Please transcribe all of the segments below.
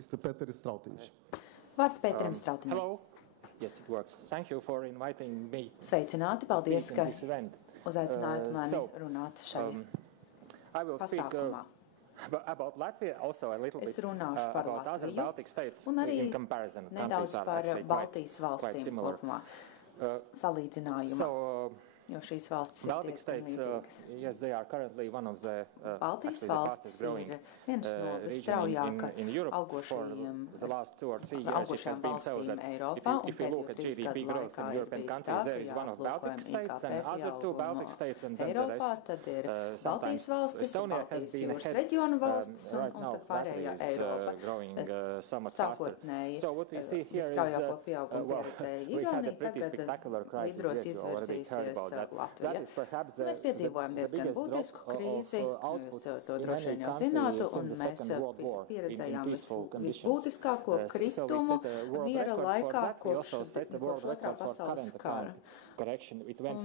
Mr. Peteris Strautiņš. Vārds Pēterim Strautiņam. Hello. Yes, it works. Thank you for inviting me. Sveicināti, paldies, speak ka in this event. uzaicinājāt mani runāt šai I will speak pasākumā. about Latvia, also a little Es bit runāšu par about other Latviju Baltic states un arī in comparison. nedaudz Countries are par actually Baltijas quite valstīm similar. kopumā salīdzinājumā, So, jo šīs valstis ir Baltic diezgan states, līdzīgas. yes, they are currently one of the Baltijas actually the valstis fastest growing ir viens no region in Europe for augošajiem the last 2 or 3 years. It has been so valstīm that Eiropā, if you look at GDP growth in European countries, there is one of Baltic states and other 2 Baltic states, and then the Eiropā, rest. tad ir Sometimes Baltijas valstis, Estonia has Baltijas been jūras ahead. reģiona valstis Right un now, tad pārējā Latvia is Eiropa. growing somewhat faster. Sākotnēji So what we see here is visstraujāko pieaugumu well, pieredzēja we had a Igaunija, pretty tagad spectacular crisis. līdros Yes, you already heard about that. Latvija. That is perhaps Mēs piedzīvojam diezgan būtisku krīzi, jūs to droši vien jau zinātu, un mēs pieredzējām visbūtiskāko kritumu miera laikā kopš Otrā pasaules kara. Un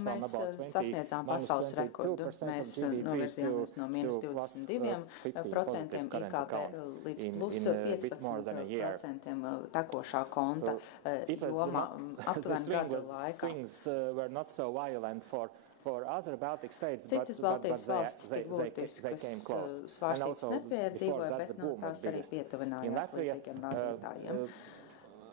mēs sasniedzām pasaules rekordu. Mēs novirzījāmies no -22% IKP līdz plus 15% tekošā konta jomā aptuveni gada laikā. Citas Baltijas valstis tik būtiskas svārstīgas nepiedzīvoja, bet tās arī pietuvinājās līdzīgiem rādītājiem.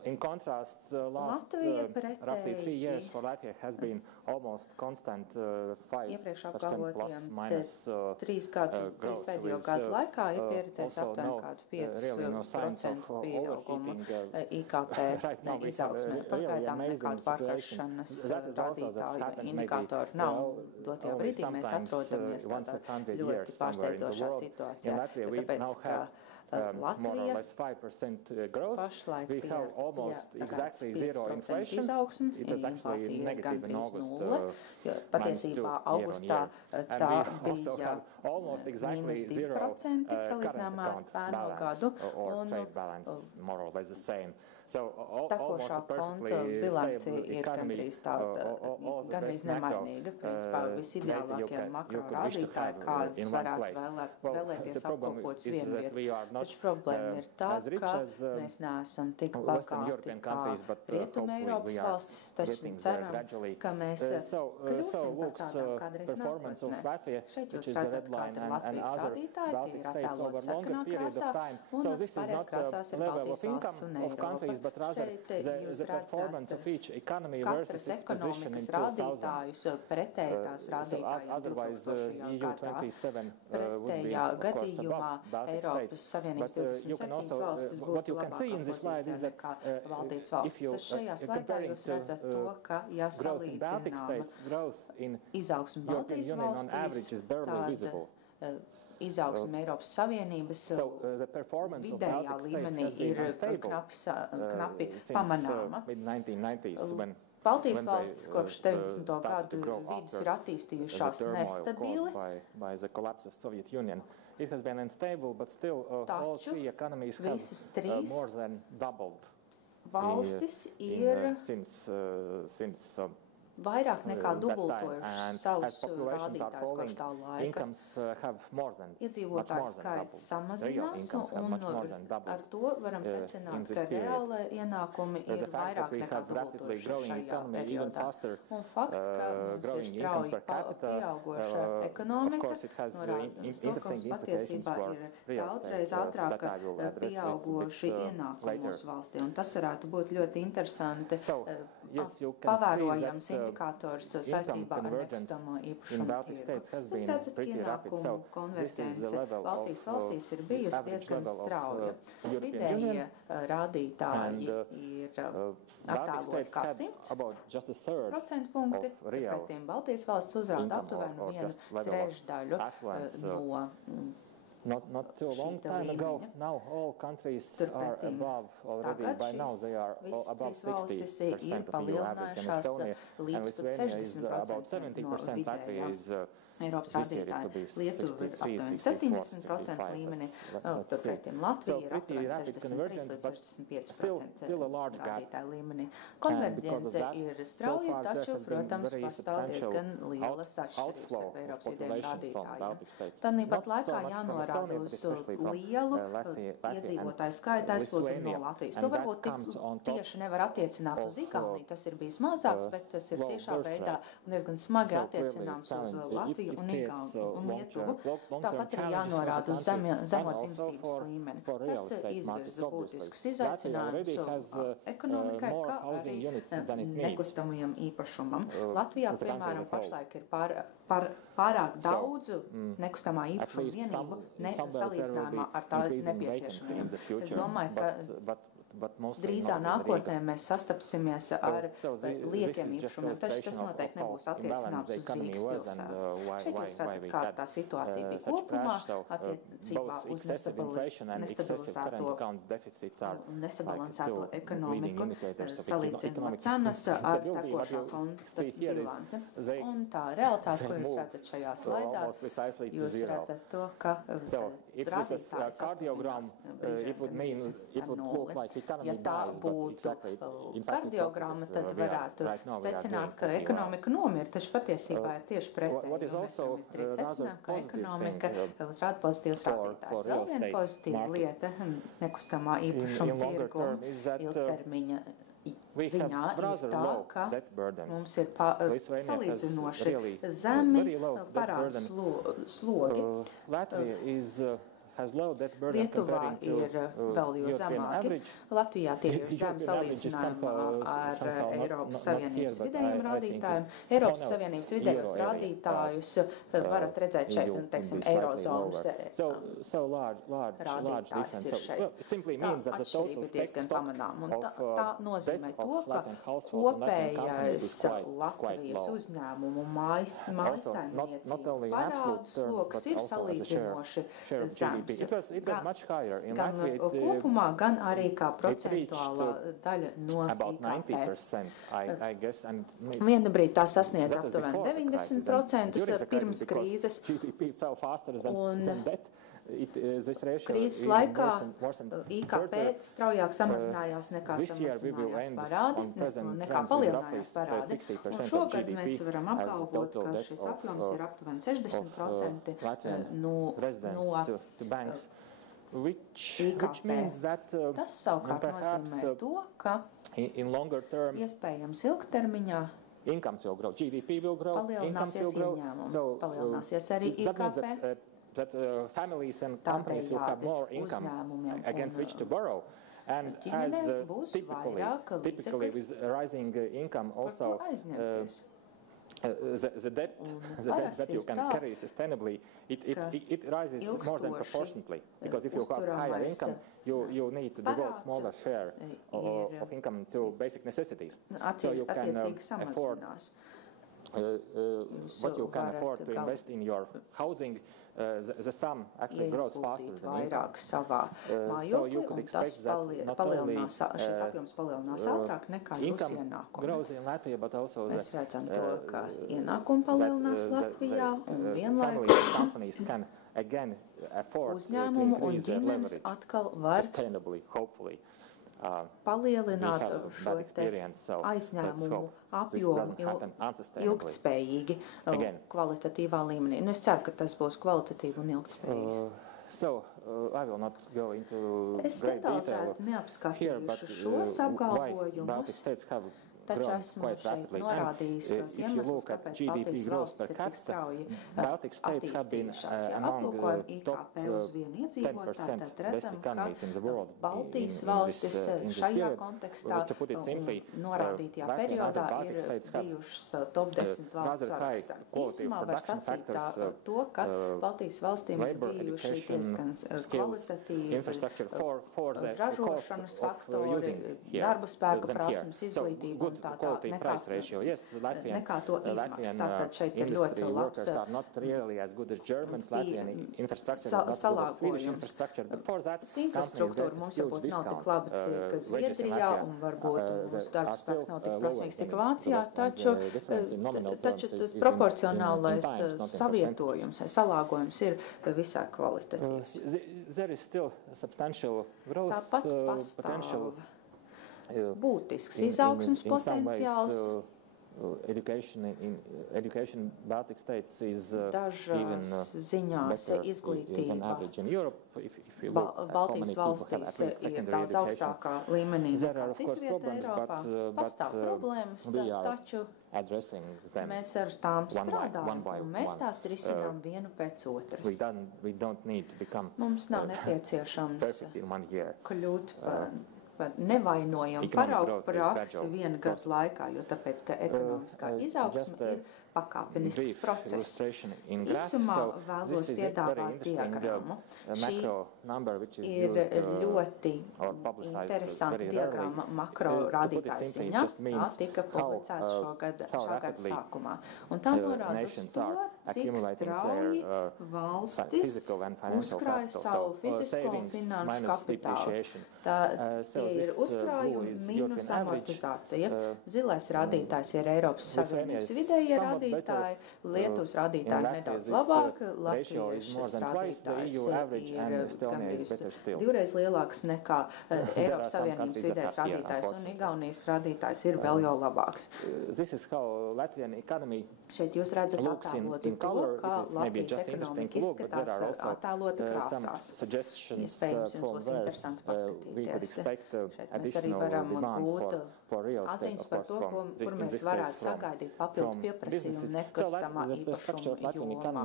In contrast, the last roughly 3 years for Latvia has been almost constant 5% plus minus growth pēdējo gadu laikā ir pieredzējis aptuveni kādu 5% pieaugumu IKP izaugsmē. Pagaidām nekādu pārkaršanas rādītāju indikātoru nav. Dotajā brīdī mēs atrodamies tādā ļoti pārsteidzošā situācijā, bet tāpēc, ka Latvija pašlaik ir almost exactly zero inflation. Izaugsme, inflācija ir gandrīz 0, jo patiesībā augustā tā bija -2% salīdzinājumā ar pērno gadu, un tekošā konta bilance ir gandrīz nemainīga. Principā visideālākie makro rādītāji, kādus varētu vēlēties apkopots vienviet. Taču problēma ir tā, ka mēs neesam tik bagāti kā Rietuma Eiropas valstis, taču ceram, ka mēs kļūsim par tādām kādreiz nākotnē. Šeit jūs redzat, kāda ir Latvijas rādītāji, tie ir attēloti sarkanā krāsā, un pārējās krāsās ir Baltijas valsts un Eiropa. Šeit jūs redzat katras ekonomikas rādītājus pretēji tās rādītājiem 2000. gadā. Pretējā gadījumā Eiropas Savienības 27 valstis būtu labākā pozīcijā nekā Baltijas valstis. Šajā slaidā jūs redzat to, ka ja salīdzinām izaugsmi Baltijas valstīs, tad izaugsme Eiropas Savienības vidējā līmenī ir knapi pamanāma. Baltijas valstis kopš 90. gadu vidus ir attīstījušās nestabili. It has been unstable, but still all 3 economies have more than doubled valstis ir vairāk nekā dubultojuši savus rādītājus kopš tā laika. Iedzīvotāju skaits samazinās, un ar to varam secināt, ka reāli ienākumi ir vairāk nekā dubultojuši šajā periodā. Un fakts, ka mums ir strauji pieaugoša ekonomika, norāda uz to, ka mums patiesībā ir daudzreiz ātrāk pieaugoši ienākumi mūsu valstī. Un tas varētu būt ļoti interesanti pavērojams indikators saistībā ar nekustamo īpašumu tirgu. Jūs redzat, ka ienākumu konverģence Baltijas valstīs ir bijusi diezgan strauja. Vidējie rādītāji ir attēloti kā 100% punkti, pretīm Baltijas valsts uzrāda aptuveni 1/3 no Not too long time ago, now all countries are above already. By now they are above 60% of EU average, and Estonia and Lithuania is about 70%. Latvia is Eiropas rādītāji. Lietuva ir aptuveni 70% līmenī, turpretī Latvija ir aptuveni 63 līdz 65% rādītāju līmenī. Konverģence ir strauja, taču, protams, pastāv diezgan lielas atšķirības ar Eiropas vidējiem rādītājiem. Tāpat laikā jānorāda uz lielu iedzīvotāju skaitu aizplūdumu no Latvijas. To varbūt tieši nevar attiecināt uz Igauniju, tas ir bijis mazāks, bet tas ir tiešā veidā diezgan smagi attiecināms uz Latviju un Lietuvu. Tāpat ir jānorāda uz zemo dzimstības līmeni. Tas izvirza būtiskus izaicinājumus ekonomikai, kā arī nekustamajam īpašumam. Latvijā, piemēram, pašlaik ir pārāk daudzu nekustamā īpašuma vienību salīdzinājumā ar tā nepieciešamiem. Es domāju, ka drīzā nākotnē mēs sastapsimies ar liekiem īpašumiem, taču tas noteikti nebūs attiecināms uz Rīgas pilsētu. Šeit jūs redzat, kā tā situācija bija kopumā attiecībā uz nesabalansēto ekonomiku, salīdzinot cenas ar tekošā konta bilanci. Un tā realitāte, ko jūs redzat šajā slaidā, jūs redzat to, ka rādītājs ja tā būtu kardiogramma, tad varētu secināt, ka ekonomika nomira, taču patiesībā ir tieši pretēji. Mēs varam izdarīt secinājumu, ka ekonomika uzrāda pozitīvs rādītājs. Vēl viena pozitīva lieta nekustamā īpašuma tirgu ilgtermiņa ziņā ir tā, ka mums ir salīdzinoši zemi parāds slogi. Lietuvā ir vēl jo zemāki. Latvijā tie ir zemi salīdzinājumā ar Eiropas Savienības vidējiem rādītājiem. Eiropas Savienības vidējos rādītājus varat redzēt šeit, un, teiksim, Eirozonas rādītājs ir šeit. Tā atšķirība ir diezgan pamanām, un tā nozīmē to, ka kopējais Latvijas uzņēmumu mājsaimniecību parādu sloks ir salīdzinoši zems. Gan kopumā, gan arī kā procentuālā daļa no IKP. Vienu brīdi tā sasniedz aptuveni 90% pirms krīzes, un krīzes laikā IKP straujāk samazinājās nekā samazinājās parādi, nekā palielinājās parādi. Un šogad mēs varam apgalvot, ka šis apjoms ir aptuveni 60% no IKP. Tas savukārt nozīmē to, ka iespējams ilgtermiņā palielināsies ieņēmumi, palielināsies arī IKP. Families and companies will have more income against which to borrow. And as typically with rising income also the debt that you can carry sustainably, it rises more than proportionately. Because if you have higher income, you need to devote smaller share of income to basic necessities. So you can afford what you can afford to invest in your housing. The sum actually grows faster than income. So you could expect that not only income grows in Latvia, but also that families and companies can again afford to increase their leverage sustainably, hopefully. Palielināt šo aizņēmumu apjomu ilgtspējīgi kvalitatīvā līmenī. Un es ceru, ka tas būs kvalitatīvi un ilgtspējīgi. Es detalizēti neapskatīšu šos apgalvojumus, taču esmu šeit norādījis tos iemeslus, kāpēc Baltijas valstis ir tik strauji attīstījušās. Ja aplūkojam IKP uz vienu iedzīvotāju, tad redzam, ka Baltijas valstis šajā kontekstā norādītajā periodā ir bijušas top 10 valstu sarakstā. Īsumā var sacīt to, ka Baltijas valstīm ir bijuši diezgan kvalitatīvi ražošanas faktori, darba spēka prasmes, izglītība un quality price ratio. Yes, nekā to izmaksas. Tātad šeit ir ļoti labs are not really as good as Germans. Latvian infrastructure is not as good as Swedish infrastructure, but for that infrastruktūra mums varbūt nav tik laba, cik Zviedrijā, un varbūt mūsu darbspēks nav tik prasmīgs, cik Vācijā, taču tas proporcionālais savietojums, salāgojums ir visai kvalitatīvs. There is still substantial growth potential. Būtisks izaugsmes potenciāls. Education Baltic states is even ziņās izglītība Baltijas valstīs ir daudz augstākā līmenī nekā citvieta Eiropā. Pastāv problēmas, taču mēs ar tām strādājam, un mēs tās risinām vienu pēc otras. Mums nav nepieciešams kļūt par nevainojamu paraugu praksi viena gada laikā, jo tāpēc, ka ekonomiskā izaugsme ir pakāpenisks process. Īsumā vēlos piedāvāt diagrammu. Šī ir ļoti interesanta diagramma makro rādītāju ziņā. Tā tika publicēta šā gada sākumā. Un tā norāda uz to, cik strauji valstis uzkrāja savu fizisko un finanšu kapitālu. Tie ir uzkrājumi mīnus amortizācija. Zilais rādītājs ir Eiropas Savienības vidējie rādītāji, Lietuvas rādītāji nedaudz labāk, Latvijas rādītājs ir gandrīz divreiz lielāks nekā Eiropas Savienības vidējais rādītājs, un Igaunijas rādītājs ir vēl jau labāks. Šeit jūs redzat attēlotu to, kā Latvijas ekonomika izskatās attēlota krāsās. Iespējams, jums būs interesanti paskatīties. Šeit mēs arī varam gūt atziņas par to, kur mēs varētu sagaidīt papildu pieprasījumu nekustamā īpašuma jomā.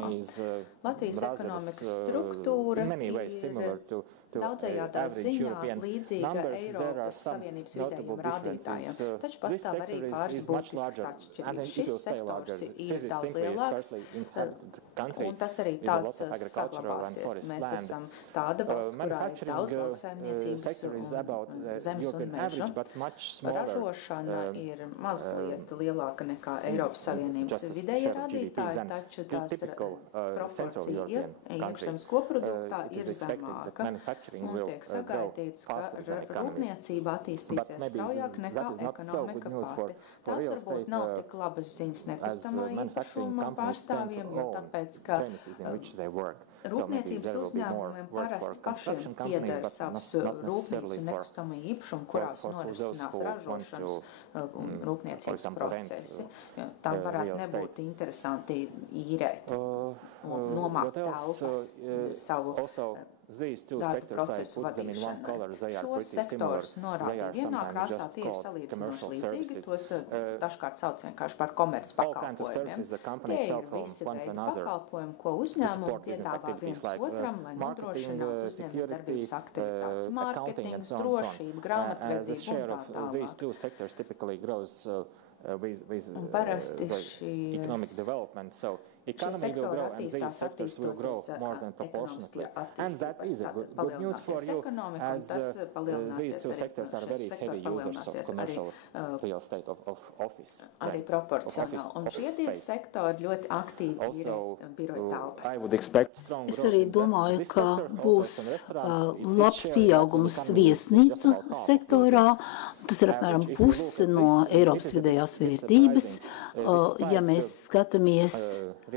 Latvijas ekonomikas struktūra ir daudzējādā ziņā līdzīga Eiropas Savienības vidējiem rādītājiem, taču pastāv arī pāris būtiskas atšķirības. Šis sektors ir daudz lielāks, un tas arī tāds saglabāsies. Mēs esam tāda valsts, kurā ir daudz lauksaimniecības un zemes un meža. Ražošana ir mazliet lielāka nekā Eiropas Savienības vidējie rādītāji, taču tās proporcija iekšzemes koproduktā ir zemāka. Un tiek sagaidīts, ka rūpniecība attīstīsies straujāk nekā ekonomika pati. Tās varbūt nav tik labas ziņas nekustamā īpašuma pārstāvjiem, jo tāpēc, ka rūpniecības uzņēmumiem parasti pašiem pieder savs rūpnīcu nekustamo īpašumu, kurās norisinās ražošanas rūpniecības procesi. Tām varētu nebūt interesanti īrēt un nomākt telpas savu darba procesu vadīšanai. Šos sektors norāda vienā krāsā, tie ir salīdzinoši līdzīgi, tos dažkārt sauc vienkārši par komerc pakalpojumiem. Tie ir visi veidi pakalpojumi, ko uzņēmumi piedāvā viens otram, lai nodrošinātu uzņēmuma darbības aktivitātes, mārketings, drošība, grāmatvedība un tā tālāk. Un parasti šie sektori attīstās attīstoties ekonomiski attīstībai. Tātad palielināsies ekonomika, un tas palielināsies arī proporcionāli. Un šie divi sektori ļoti aktīvi ir biroja telpas. Es arī domāju, ka būs labs pieaugums viesnīcu sektorā. Tas ir apmēram puse no Eiropas vidējās vērtības. Ja mēs skatāmies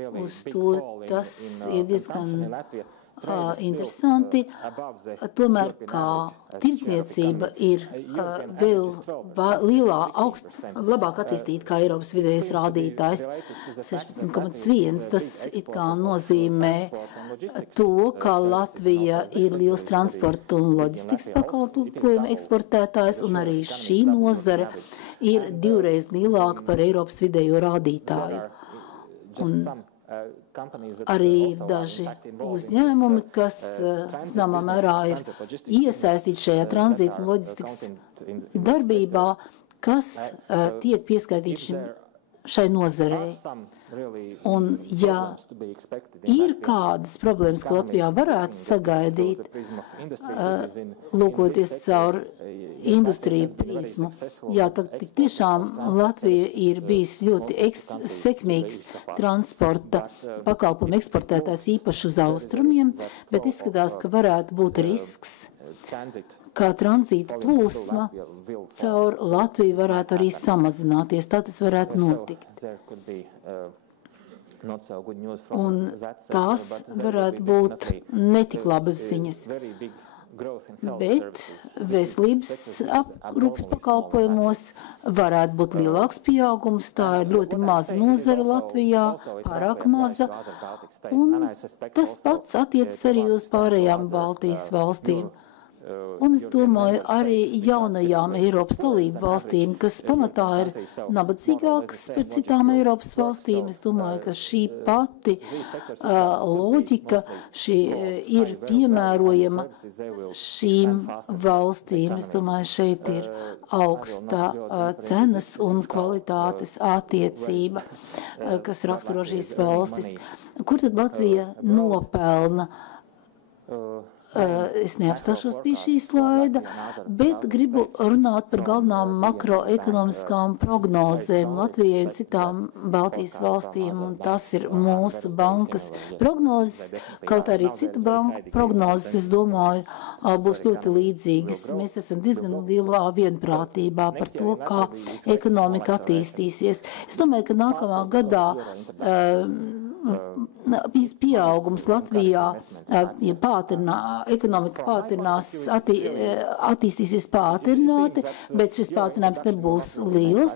uz to, tas ir diezgan interesanti. Tomēr, kā tirdzniecība ir vēl labāk attīstīta kā Eiropas vidējais rādītājs 16,1. Tas it kā nozīmē to, ka Latvija ir liels transporta un loģistikas pakalpojumu eksportētājs, un arī šī nozare ir divreiz lielāka par Eiropas vidējo rādītāju. Un arī daži uzņēmumi, kas zināmā mērā ir iesaistīti šajā tranzīta un loģistikas darbībā, kas tiek pieskaitīti šim šai nozarei. Un, ja ir kādas problēmas, ko Latvijā varētu sagaidīt, lūkoties caur industriju prizmu, jā, tad tiešām Latvija ir bijis ļoti sekmīgs transporta pakalpojumu eksportētājs īpaši uz austrumiem, bet izskatās, ka varētu būt risks, kā tranzīta plūsma caur Latviju varētu arī samazināties. Tā tas varētu notikt. Un tās varētu būt netik labas ziņas. Bet veselības aprūpes pakalpojumos varētu būt lielāks pieaugums. Tā ir ļoti maza nozara Latvijā, pārāk maza. Un tas pats attiecas arī uz pārējām Baltijas valstīm. Un es domāju, arī jaunajām Eiropas dalību valstīm, kas pamatā ir nabadzīgākas par citām Eiropas valstīm, es domāju, ka šī pati loģika ir piemērojama šīm valstīm. Es domāju, šeit ir augsta cenas un kvalitātes attiecība, kas raksturo šīs valstis. Kur tad Latvija nopelna? Es neapstāšos pie šī slaida, bet gribu runāt par galvenām makroekonomiskām prognozēm Latvijai un citām Baltijas valstīm, un tas ir mūsu bankas prognozes, kaut arī citu banku prognozes, es domāju, būs ļoti līdzīgas. Mēs esam diezgan lielā vienprātībā par to, kā ekonomika attīstīsies. Es domāju, ka nākamā gadā pieaugums Latvijā, ja ekonomika pātrinās, attīstīsies pātrināti, bet šis pātrinājums nebūs liels.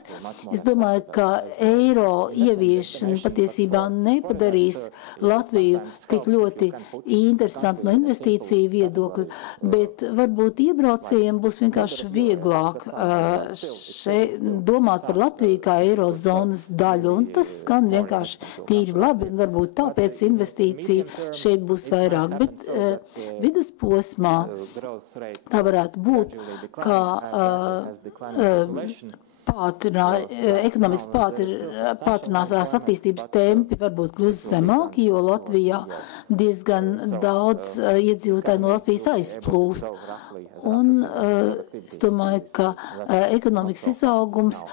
Es domāju, ka eiro ieviešana patiesībā nepadarīs Latviju tik ļoti interesantu no investīciju viedokļa, bet varbūt iebraucējiem būs vienkārši vieglāk domāt par Latviju kā eirozonas daļu, un tas skan vienkārši tīri labi, un varbūt tāpēc investīciju šeit būs vairāk, bet vidusposmā tā varētu būt, kā ekonomikas pātrinās attīstības tempi varbūt kļūst zemāki, jo Latvijā diezgan daudz iedzīvotāji no Latvijas aizplūst. Un es domāju, ka ekonomikas izaugums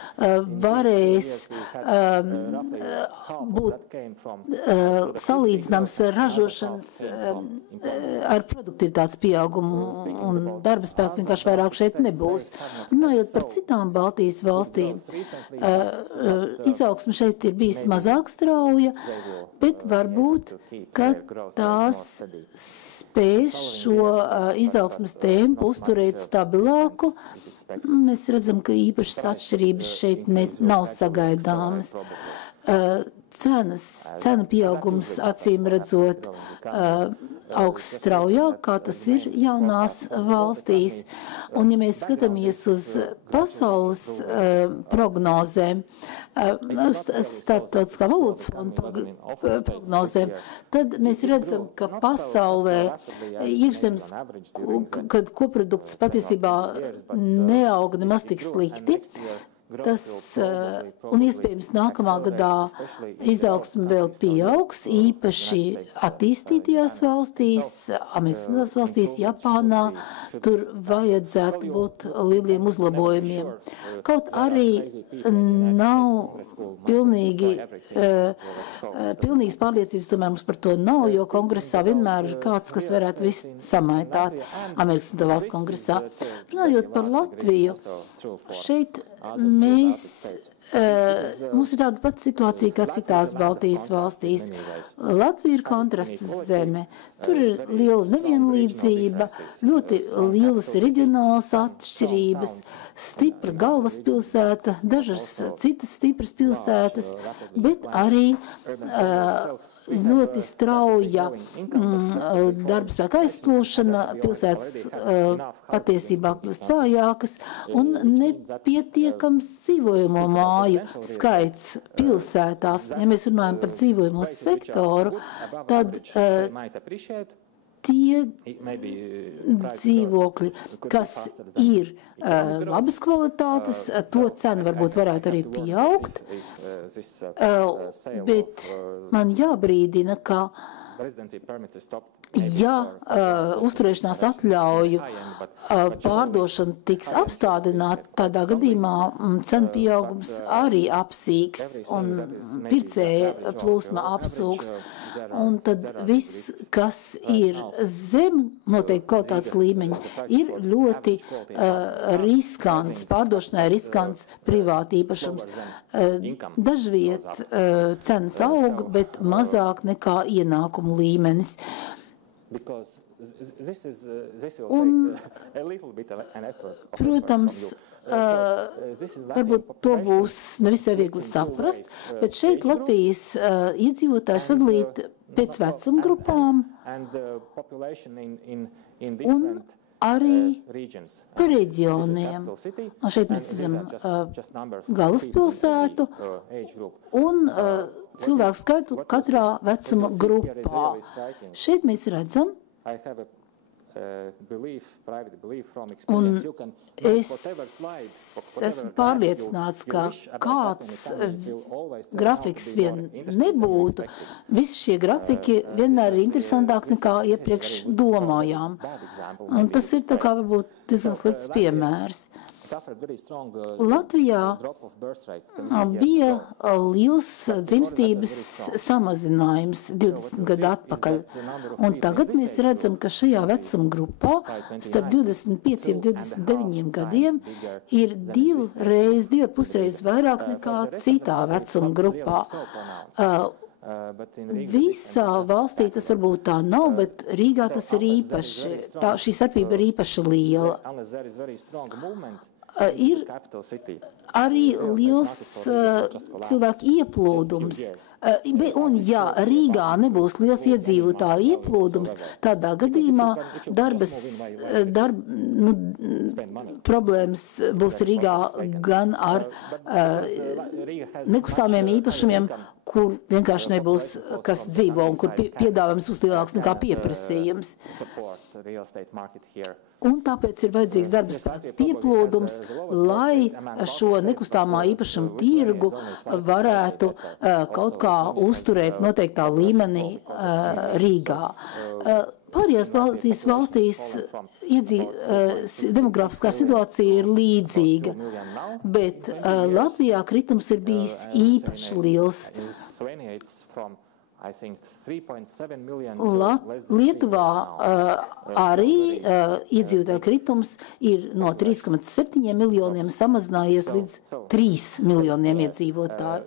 varēs būt salīdzināms ar ražošanas, ar produktivitātes pieaugumu, un darba spēku vienkārši vairāk šeit nebūs. Runājot par citām Baltijas valstīm, izaugsme šeit ir bijis mazāk strauja, bet varbūt, ka tās spēs šo izaugsmes tempu uzturēt stabilāku. Mēs redzam, ka īpašas atšķirības šeit nav sagaidāmas. Cena pieaugums acīm redzot augsts straujāk, kā tas ir jaunās valstīs. Un ja mēs skatāmies uz pasaules prognozēm, starptautiskā valūtas fonda prognozēm, tad mēs redzam, ka pasaulē iekšzemes, kad koprodukts patiesībā neaug nemaz tik slikti, tas, un iespējams nākamā gadā izaugsme vēl pieaugs, īpaši attīstītajās valstīs, Amerikas valstīs, Japānā, tur vajadzētu būt lieliem uzlabojumiem. Kaut arī nav pilnīgas pārliecības, tomēr mums par to nav, jo kongresā vienmēr ir kāds, kas varētu visu samaitāt Amerikas valstu kongresā. Runājot par Latviju, šeit mums ir tāda pati situācija kā citās Baltijas valstīs. Latvija ir kontrastas zeme. Tur ir liela nevienlīdzība, ļoti lielas reģionālas atšķirības, stipra galvaspilsēta, dažas citas stipras pilsētas, bet arī ļoti strauja darbspēka aizplūšana, pilsētas patiesībā kļūst vājākas un nepietiekams dzīvojamo māju skaits pilsētās. Ja mēs runājam par dzīvojamo sektoru, tad tie dzīvokļi, kas ir labas kvalitātes, to cena varbūt varētu arī pieaugt, bet man jābrīdina, ka ja uzturēšanās atļauju pārdošana tiks apstādināta, tādā gadījumā cenu pieaugums arī apsīks un pircēja plūsma apsūks. Un tad viss, kas ir zem noteikti kvalitātes līmeņa, ir ļoti riskants, pārdošanai riskants privāti īpašums. Dažviet cenas aug, bet mazāk nekā ienākumu līmenis. Un, protams, varbūt to būs nevisai viegli saprast, bet šeit Latvijas iedzīvotāji sadalīt pēc vecuma grupām un arī pa reģioniem. Un šeit mēs redzam galvaspilsētu un cilvēku skaitu katrā vecuma grupā. Šeit mēs redzam, un es esmu pārliecināts, ka kāds grafiks vien nebūtu, visi šie grafiki vienmēr ir interesantāki nekā iepriekš domājām. Un tas ir tā kā varbūt diezgan slikts piemērs. Latvijā bija liels dzimstības samazinājums 20 gadu atpakaļ. Un tagad mēs redzam, ka šajā vecuma grupā starp 25 un 29 gadiem ir 2,5 vairāk nekā citā vecuma grupā. Visā valstī tas varbūt tā nav, bet Rīgā tas ir īpaši, šī starpība ir īpaši liela. Ir arī liels cilvēku ieplūdums. Un ja Rīgā nebūs liels iedzīvotāju ieplūdums, tādā gadījumā problēmas būs Rīgā gan ar nekustāmiem īpašumiem, kur vienkārši nebūs kas dzīvo un kur piedāvājums būs lielāks nekā pieprasījums. Un tāpēc ir vajadzīgs darba pieplūdums, lai šo nekustāmā īpašuma tirgu varētu kaut kā uzturēt noteiktā līmenī Rīgā. Pārējās Baltijas valstīs demografiskā situācija ir līdzīga, bet Latvijā kritums ir bijis īpaši liels. Lietuvā arī iedzīvotāju kritums ir no 3,7 miljoniem samazinājies līdz 3 miljoniem iedzīvotāju.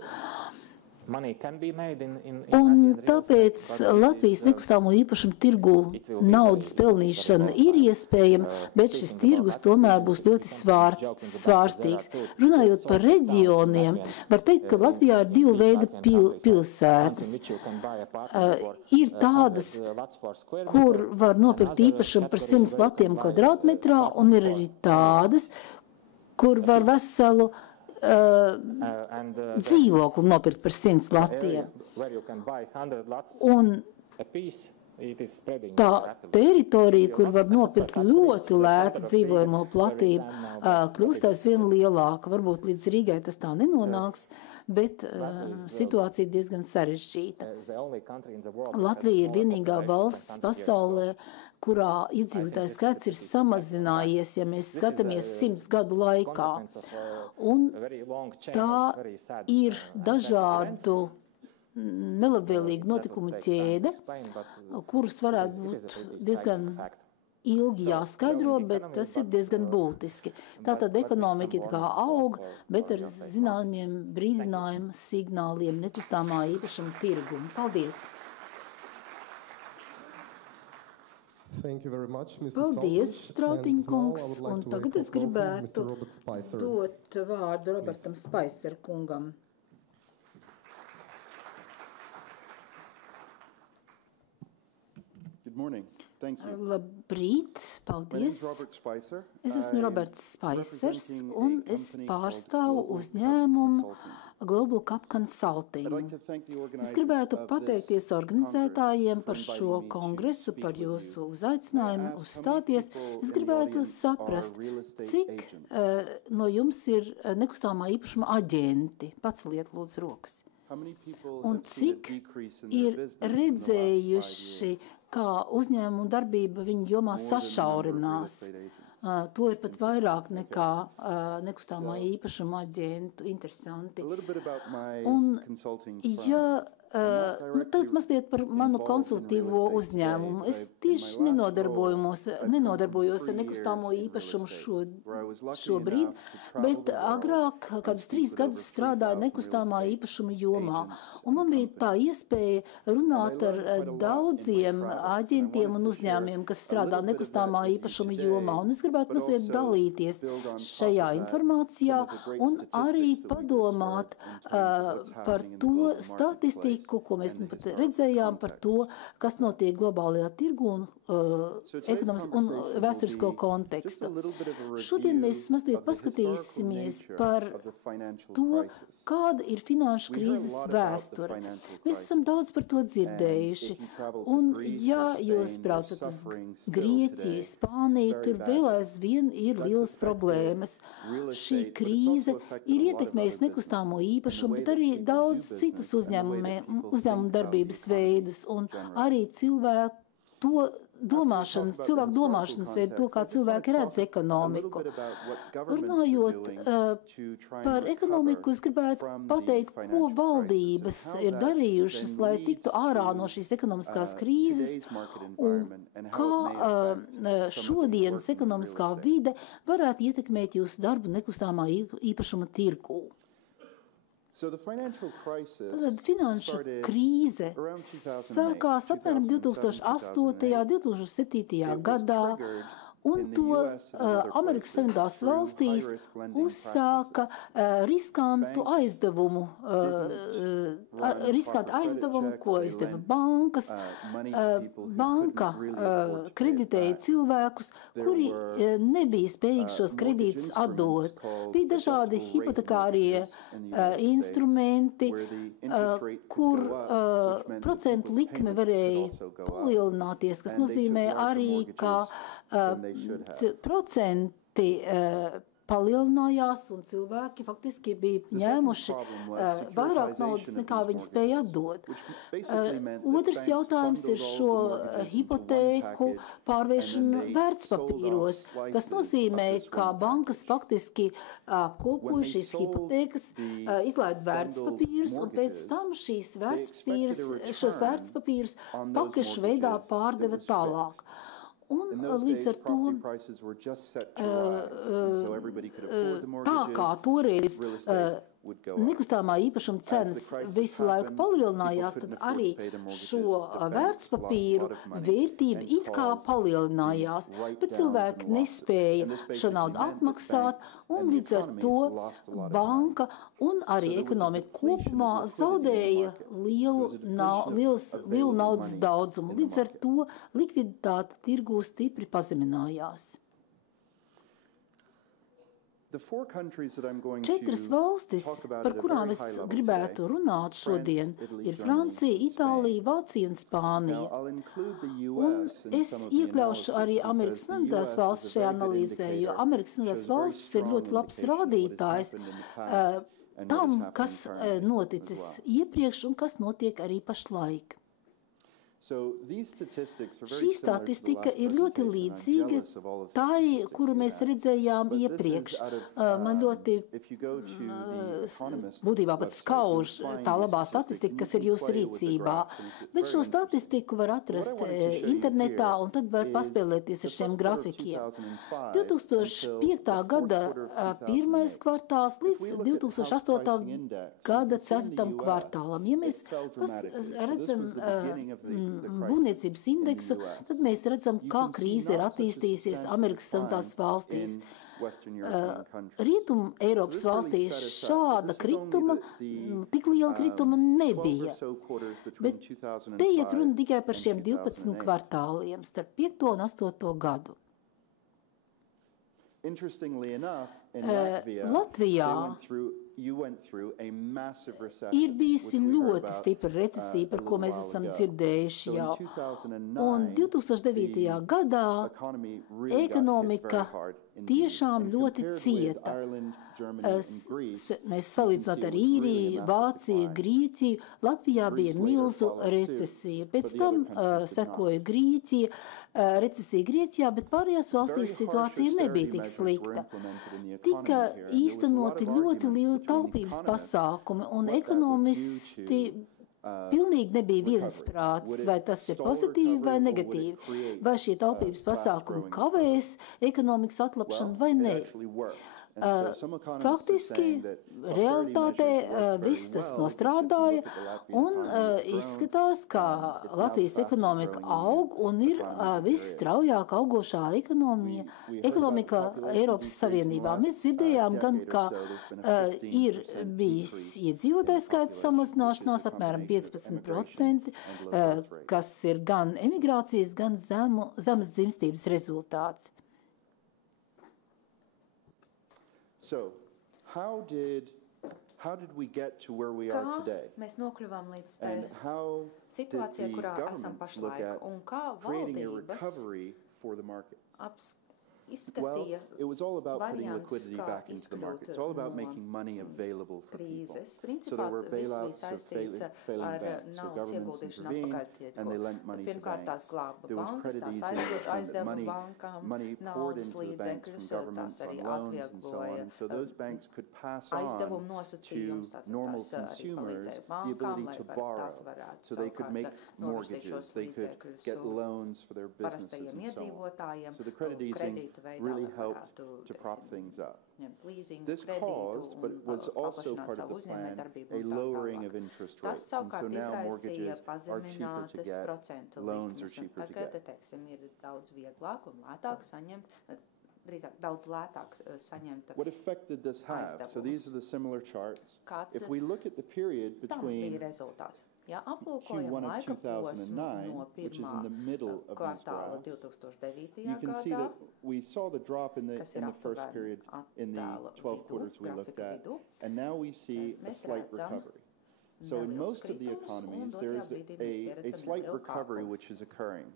Un tāpēc Latvijas nekustāmo īpašumu tirgu naudas pelnīšana ir iespējama, bet šis tirgus tomēr būs ļoti svārstīgs. Runājot par reģioniem, var teikt, ka Latvijā ir divu veidu pilsētas. Ir tādas, kur var nopirkt īpašumu par 100 latiem kvadrātmetrā, un ir arī tādas, kur var veselu dzīvokli nopirkt par 100 latiem. Un tā teritorija, kur var nopirkt ļoti lētu dzīvojamo platību, kļūst aizvien lielāka. Varbūt līdz Rīgai tas tā nenonāks, bet situācija ir diezgan sarežģīta. Latvija ir vienīgā valsts pasaulē, kurā iedzīvotāju skaits ir samazinājies, ja mēs skatāmies 100 gadu laikā. Un tā ir dažādu nelabvēlīgu notikumu ķēde, kurus varētu būt diezgan ilgi jāskaidro, bet tas ir diezgan būtiski. Tātad ekonomika it kā aug, bet ar zināmiem brīdinājumu signāliem nekustāmā īpašuma tirgumu. Paldies! Paldies, Strautiņkungs, un tagad es gribētu dot vārdu Robertam Spicer kungam. Good morning. Thank you. Labrīt, paldies. Es esmu Roberts Spicers, un es pārstāvu uzņēmumu Global Cap Consulting. Es gribētu pateikties organizētājiem par šo kongresu, par jūsu uzaicinājumu uzstāties. Es gribētu saprast, cik no jums ir nekustamā īpašuma aģenti. Paceliet lūdzu rokas. Un cik ir redzējuši, kā uzņēmumu darbība viņu jomā sašaurinās. To ir pat vairāk nekā nekustamā īpašuma aģentu. Interesanti. Un, tagad mazliet par manu konsultīvo uzņēmumu. Es tieši nenodarbojos ar nekustamo īpašumu šobrīd, bet agrāk, kādus 3 gadus strādāju nekustamā īpašuma jomā. Un man bija tā iespēja runāt ar daudziem aģentiem un uzņēmumiem, kas strādā nekustamā īpašuma jomā. Un es gribētu mazliet dalīties šajā informācijā un arī padomāt par to statistiku, ko mēs pat redzējām par to, kas notiek globālajā tirgu un ekonomiskā un vēsturisko kontekstu. Šodien mēs mazliet paskatīsimies par to, kāda ir finanšu krīzes vēsture. Mēs esam daudz par to dzirdējuši. Un, ja jūs braucat uz Grieķiju, Spāniju, tur vēl aizvien ir lielas problēmas. Šī krīze ir ietekmējusi nekustamo īpašumu, bet arī daudz citus uzņēmumu darbības veidus un arī cilvēku domāšanas veidu, to, kā cilvēki redz ekonomiku. Runājot par ekonomiku, es gribētu pateikt, ko valdības ir darījušas, lai tiktu ārā no šīs ekonomiskās krīzes un kā šodienas ekonomiskā vide varētu ietekmēt jūsu darbu nekustamā īpašuma tirgū. Finanšu krīze sākās apmēram 2008. 2007. gadā, un to Amerikas Savienotās valstīs uzsāka riskantu aizdevumu, ko izdeva bankas. Banka kreditēja cilvēkus, kuri nebija spējīgi šos kredītus atdot. Bija dažādi hipotekārie instrumenti, kur procentu likme varēja palielināties, kas nozīmē arī, ka procenti palielinājās un cilvēki faktiski bija ņēmuši vairāk naudas, nekā viņi spēja atdot. Otrs jautājums ir šo hipotēku pārvēršanu vērtspapīros, kas nozīmē, ka bankas faktiski kopoja šīs hipotēkas, izlaida vērtspapīrus un pēc tam šos vērtspapīrus pakešu veidā pārdeva tālāk. Un līdz ar to, tā kā toreiz nekustamā īpašuma cenas visu laiku palielinājās, tad arī šo vērtspapīru vērtība it kā palielinājās, bet cilvēki nespēja šo naudu atmaksāt, un līdz ar to banka un arī ekonomika kopumā zaudēja lielu naudas daudzumu. Līdz ar to likviditāte tirgū stipri pazeminājās. 4 valstis, par kurām es gribētu runāt šodien, ir Francija, Itālija, Vācija un Spānija. Un es iekļaušu arī Amerikas Savienotās valstis šajā analīzē, jo Amerikas Savienotās valstis ir ļoti labs rādītājs tam, kas noticis iepriekš un kas notiek arī pašlaik. Šī statistika ir ļoti līdzīga tai, kuru mēs redzējām iepriekš. Man ļoti būtībā pat skauž tā labā statistika, kas ir jūsu rīcībā. Bet šo statistiku var atrast internetā un tad var paspēlēties ar šiem grafikiem. 2005. gada 1. kvartāls līdz 2008. gada 4. kvartālam. Ja mēs redzam būvniecības indeksu, tad mēs redzam, kā krīze ir attīstījusies Amerikas Savienotās valstīs. Rietumu Eiropas valstīs šāda krituma, tik liela krituma nebija. Bet te iet runa tikai par šiem 12 kvartāliem starp 5. un 8. gadu. Latvijā Ir bijusi ļoti stipra recesija, par ko mēs esam dzirdējuši jau. Un 2009. gadā ekonomika tiešām ļoti cieta. Mēs salīdzinot ar Īriju, Vāciju, Grieķiju, Latvijā bija milzu recesija. Pēc tam sekoja Grieķija, recesija Grieķijā, bet pārējās valstīs situācija nebija tik slikta. Tika īstenoti ļoti lieli taupības pasākumi, un ekonomisti pilnīgi nebija viensprāts, vai tas ir pozitīvi vai negatīvi, vai šie taupības pasākumi kavēs ekonomikas atlapšanu vai ne. Faktiski realitātē viss tas nostrādāja un izskatās, ka Latvijas ekonomika aug un ir visstraujāk augošā ekonomika Eiropas Savienībā. Mēs dzirdējām gan, ka ir bijis iedzīvotājs skaita samazināšanās apmēram 15%, kas ir gan emigrācijas, gan zemes dzimstības rezultāts. So, how did we get to where we are today? Mēs nokļuvām līdz And how situācijai, did the kurā esam governments look pašlaik, at un kā creating a valdības recovery for the markets? izskatīja Well, it was all about putting variantus, liquidity kā back into the market. It's all about making money available for people. krīzes. So Principā there were viss bija bailouts of saistīts failing ar banks. So naudas governments ieguldīšanu intervened atpakaļ and they lent money to Pirmkārt tās banks. glāba There was bankas, credit tās easing, which meant that aizdeva money bankām poured naudas into the banks from līdzekļus, governments tās arī on loans and so on. atviegloja And so those banks could pass aizdevumu on nosacījums, to tātad normal tās arī consumers palīdzēja the bankām, ability lai to tās borrow. varētu So they could make savukārt novirzīt mortgages, šos they could līdzekļus get loans for their businesses parastajiem and so on. iedzīvotājiem, So the credit easing kredītu veidā, really lai helped varētu, to prop things up. ņemt līzingu, This kredītu caused, but it was un also paplašināt part of savu the plan, uzņēmējdarbību a un tā lowering tālāk. of interest Tas rates. And so savukārt now izraisīja mortgages are cheaper to pazeminātas get, procentu loans are likmes, un cheaper to tagad, get. teiksim, ir daudz vieglāk un lētāk saņemt, drīzāk daudz lētāk saņemt What effect did this have? So these are the similar charts. Kāds If we look at the period tam bija between rezultāts. Ja aplūkojam Q1 of laika posmu 2009, no which is pirmā in the middle of these kvartāla graphs, 2009. you can see gadā, that we saw the drop in the kas ir first aptuveni period in the attēla 12 vidū, quarters we looked grafika at, vidū. and now we see a Mēs slight redzam recovery. So in neliels most of the kritums, economies, un there otrajā is brīdī mēs a pieredzam slight nelielu recovery kāpumu. which is occurring.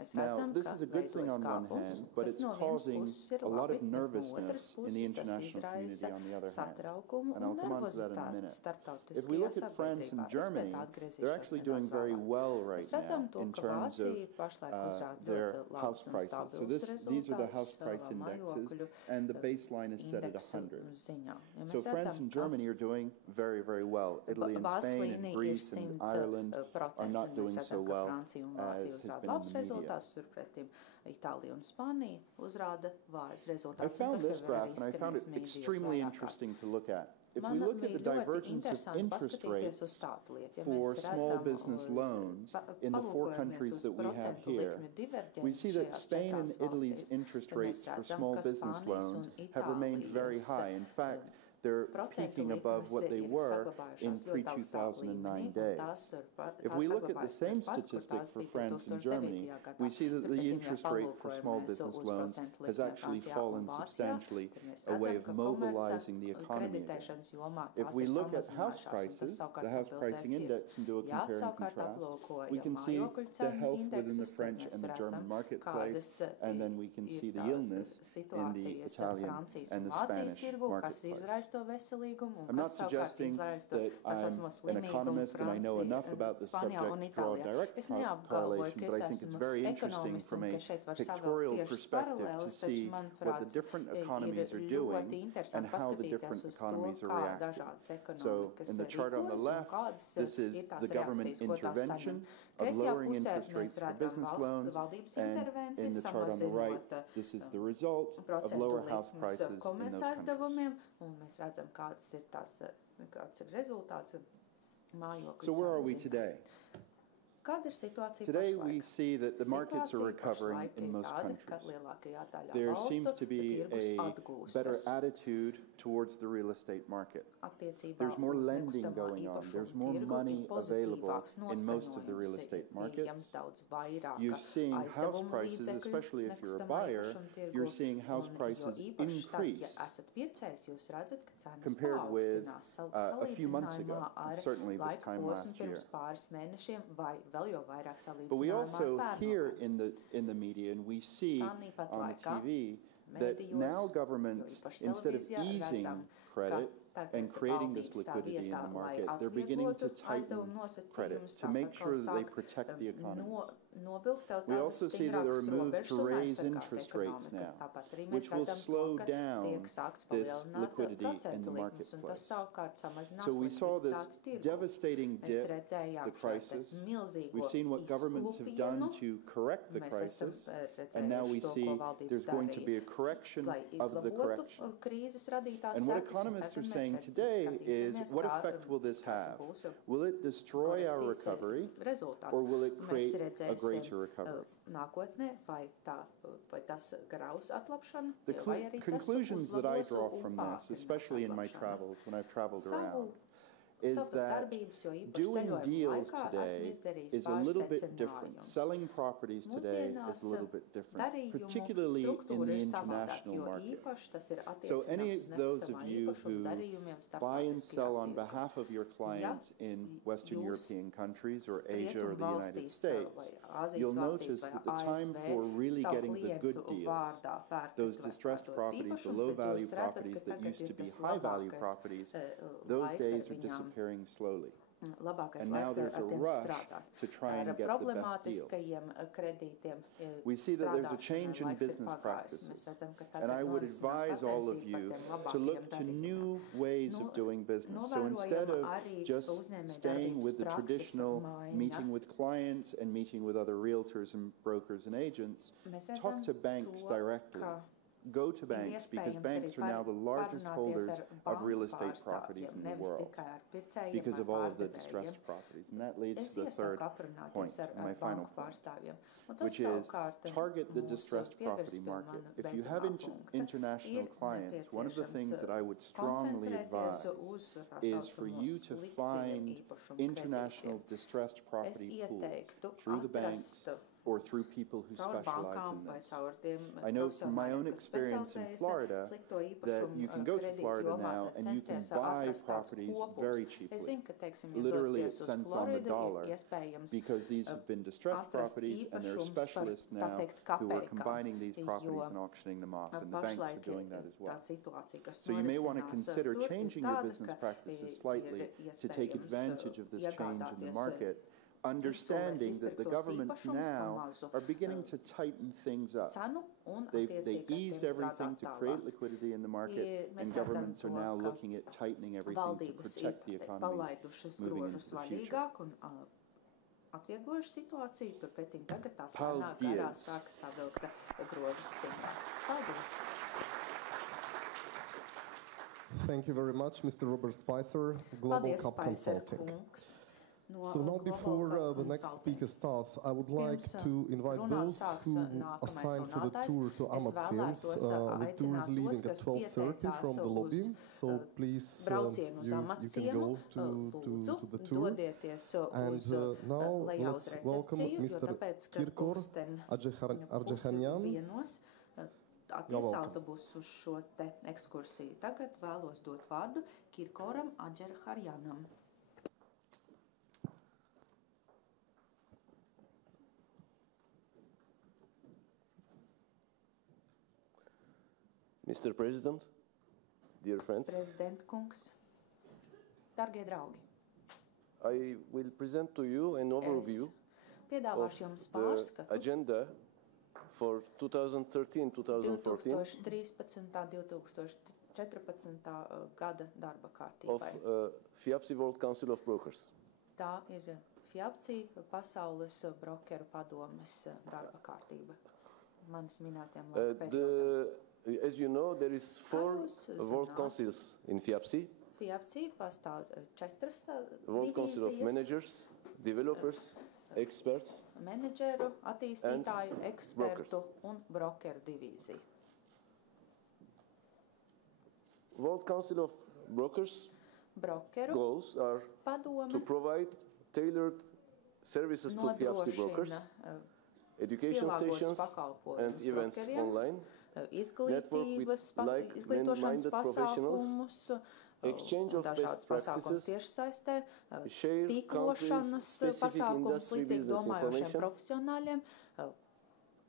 Mēs Now, redzam, this ka is a good thing veidojas on one kāpums, hand, but kas it's no vienas causing puses ir a lot labi, of bet no nervousness otras in the puses tas international community izraisa on the other hand. satraukumu And un I'll come on to that in a nervozitāti minute. starptautiskajā If we look at France and sabiedrībā. Es Germany, pie tā atgriezīšos they're actually doing nedaudz very vēlāk. well right Mēs redzam now to, in ka terms of Vācija pašlaik uzrāda their ļoti house labus un prices. So stabilus these are the house rezultātus price indexes, mājokļu and the baseline is set at indeksu 100. ziņā. Ja So mēs France redzam, and ka Germany are doing very, very well. Italy and bāzes Spain and līnija ir Greece and Ireland 100%, are not un mēs doing so redzam, ka well Francija un as Vācija has uzrāda been labus in the media. rezultātus, turpretim Itālija un Spānija uzrāda vājus I rezultātus. un found tas this ir graph arī and I found it izskanējis extremely mēdījos vairāk kārt. interesting to look at. If we Man look at bija the ļoti divergence of interesanti interest paskatīties uz rates tādu lietu. Ja for mēs small redzam business uz- loans in the four palūkojamies countries uz that we have procentu here, likmju diverģenci we see that šajās Spain and četrās Italy's valstīs, interest tad mēs rates for redzam, small ka business Spānijas loans un have remained very Itālijas, high. In fact, they're procentu peaking above likmes what they ir were saglabājušās in ļoti augstā pre-2009 līmenī, un days. If we look at the same statistic for France and Germany, we see that the interest rate for small business loans has actually fallen substantially, a way of mobilizing the economy again. If we look at house prices, the house pricing index, and do a compare and contrast, we can see the health within the French and the German marketplace, and then we can see the illness in the Italian and the Spanish marketplace. I'm not suggesting that I'm an economist and I know enough about this subject to draw a direct correlation, but I think it's very interesting from a pictorial perspective to see what the different economies are doing and how the different economies are reacting. So in the chart on the left, this is the government intervention of lowering interest rates for business loans, and in the chart on the right, this is the result of lower house prices in those countries. Un mēs redzam, kāds ir rezultāts mājokļu So where are we cenu ziņā. today? Kāda ir situācija Today pašlaik? we see that the markets are recovering in most countries. There seems to be a better attitude towards the real estate market. There's more lending going on. There's more money available in most of the real estate markets. You're seeing house prices, especially if you're a buyer, you're seeing house prices increase compared with a few months ago, and certainly this time last year. But we also hear in the media and we see on the TV that now governments, instead of easing credit and creating this liquidity in the market, they're beginning to tighten credit to make sure that they protect the economy. We also see that there are moves to raise interest rates now, which will slow down this liquidity in the marketplace. So we saw this devastating dip, the crisis. We've seen what governments have done to correct the crisis, and now we see there's going to be a correction of the correction. And what economists are saying today is, what effect will this have? Will it destroy our recovery, or will it create a greater recovery? The conclusions that I draw from this, especially in my travels, when I've traveled around, is that doing deals today is a little bit different. Selling properties today is a little bit different, particularly in the international market. So any of those of you who buy and sell on behalf of your clients in Western European countries or Asia or the United States, you'll notice that the time for really getting the good deals, those distressed properties, the low-value properties that used to be high-value properties, those days are disappearing slowly. And now there's a rush to try and get the best deals. We see that there's a change in business practices, and I would advise all of you to look to new ways of doing business. So instead of just staying with the traditional meeting with clients and meeting with other realtors and brokers and agents, talk to banks directly. Go to banks, because banks are now the largest holders of real estate properties in the world because of all of the distressed properties. And that leads to the third point, my final point, which is target the distressed property market. If you have international clients, one of the things that I would strongly advise is for you to find international distressed property pools through the banks or through people who specialize in this. I know from my own experience in Florida that you can go to Florida now and you can buy properties very cheaply, literally at cents on the dollar, because these have been distressed properties and there are specialists now who are combining these properties and auctioning them off, and the banks are doing that as well. So you may want to consider changing your business practices slightly to take advantage of this change in the market, understanding that the governments now are beginning to tighten things up. They eased everything to create liquidity in the market, and governments are now looking at tightening everything to protect the economies moving into the future. Atvieglojuši situāciju, turpretim tagad tās Paldies. Sāk savilkt grožus stingā. Paldies! Thank you very much, Mr. Robert Spicer, Global Cup Consulting. So now before the next speaker starts, I would like to invite those who assigned for the tour to Amatziems. The tour is leaving at 12:30 from the lobby, so please you can go to the tour. And now let's welcome Mr. Kirkor Arjekhanyan. Attiesāta būs uz šo te ekskursiju. Tagad vēlos dot vārdu Kirkoram Adžerharjanam. Mr. President, dear friends, Prezident kungs, dargie draugi, I will present to you an overview of the agenda for 2013-2014 gada darba kārtībai. Of FIAPSI World Council of Brokers. Tā ir FIAPSI Pasaules brokeru padomes darba kārtība. Manis minētiem laika periodam. As you know, there is 4 World Councils in FIAPSI. FIAPSI pastāv 4 World Council of Managers, Developers, experts, menedžeru, attīstītāju, ekspertu un brokeru divīziju. World Council of Brokers Brokeru goals are padome to provide tailored services to FIAPSI brokers, education sessions and events online, izglītošanas pasākumus, exchange of best practices, tiešsaistē, share tīklošanas pasākumus līdzīgi domājošiem information. profesionāļiem,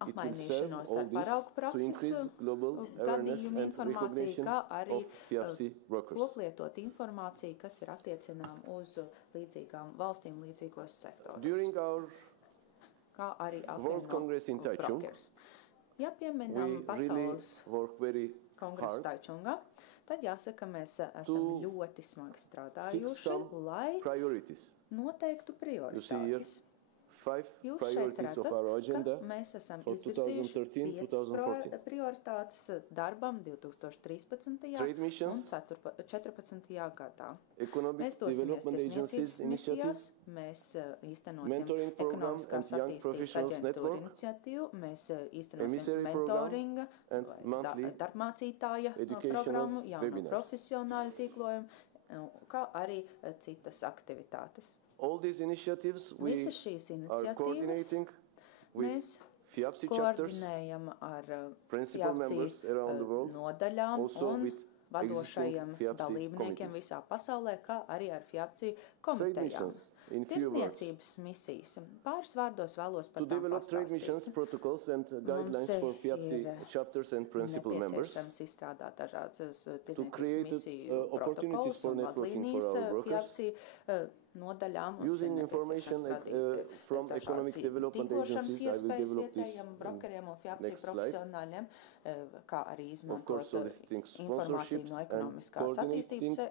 It will serve apmainīšanos all ar this paraugu to increase prakses, global awareness gadījumu and informāciju, recognition kā arī of FIAPSI brokers. koplietot informāciju, kas ir attiecinām uz līdzīgām valstīm, līdzīgos sektoros. During our Kā arī World Congress in Taichung, brokers. Ja we pieminam really pasaules work very kongresu hard Taichungā, tad jāsaka, mēs esam to ļoti smagi fix strādājuši, some lai priorities. noteiktu You see here prioritātes. 5 Jūs šeit priorities of redzat, our agenda ka mēs esam for izvirzījuši 2013-2014. prioritātes darbam 2013. Trade un missions, 2014. gadā. Economic Mēs dosimies Development Agencies tirsniecības initiatives, misijās, mēs īstenosim Mentoring program and ekonomiskās Young attīstības Professionals aģentūra Network, iniciatīvu, mēs īstenosim Emissary program mentoringa, and monthly darbmācītāja educational programmu, jaunu webinars. profesionāļu tīklojumu, kā arī citas aktivitātes. All these initiatives we Visas šīs are iniciatīvas coordinating with mēs FIAPSI chapters, koordinējam ar principal members around the world, nodaļām also un with vadošajiem existing FIAPSI dalībniekiem committees. visā pasaulē, kā arī ar FIAPSI Trade komitejām. missions, in few words. Tirsniecības misijas. Pāris vārdos vēlos par To tām develop trade missions, pastāstīt. protocols and guidelines for FIAPSI ir chapters and principal members, Nepieciešams izstrādāt dažādas to create tirsniecības misiju opportunities protokols for un networking for our vadlīnijas brokers, FIAPSI nodaļām. Mums using ir information nepieciešams radīt from dažādas economic development tīklošanas agencies. I will iespējas develop this vietējiem brokeriem un FIAPSI next slide. profesionāļiem, kā arī Of course, izmantot soliciting informāciju sponsorships no and ekonomiskās coordinating attīstības a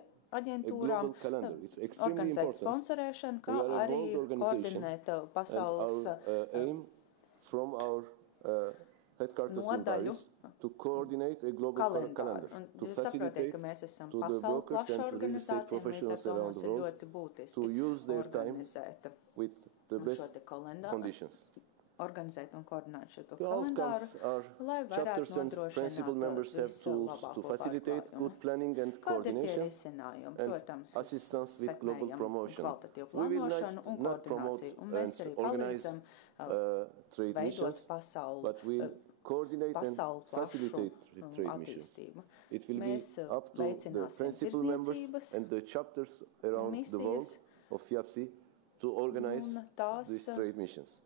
aģentūrām, global calendar. It's extremely organizēt important. sponsorēšanu, kā We are a arī world organization, koordinēt and pasaules our aim from our headquarters in nodaļu Paris to coordinate a global kalendāru. calendar, Un to jūs saprotiet, facilitate ka mēs esam to the pasaules brokers plaša and to real estate organizācija, un līdz ar professionals to around mums the ir world ļoti to būtiski use their time organizēt with the šo best te kalendāru, conditions. organizēt un koordinēt šo The kalendāru, outcomes are lai varētu chapters and principal members have tools to facilitate good planning and Kādi ir tie coordination risinājumi? and Protams, assistance with global sekmējam promotion. kvalitatīvu We will plānošanu un not promote koordināciju. Un and mēs arī organize palīdzam trade veidot missions, pasauli, but we'll coordinate and pasauli facilitate plašu trade missions. attīstību. It will be Mēs up to the veicināsim principal members tirsniecības and the chapters around the world misijas, of FIAPSI to organize un tās, these trade missions.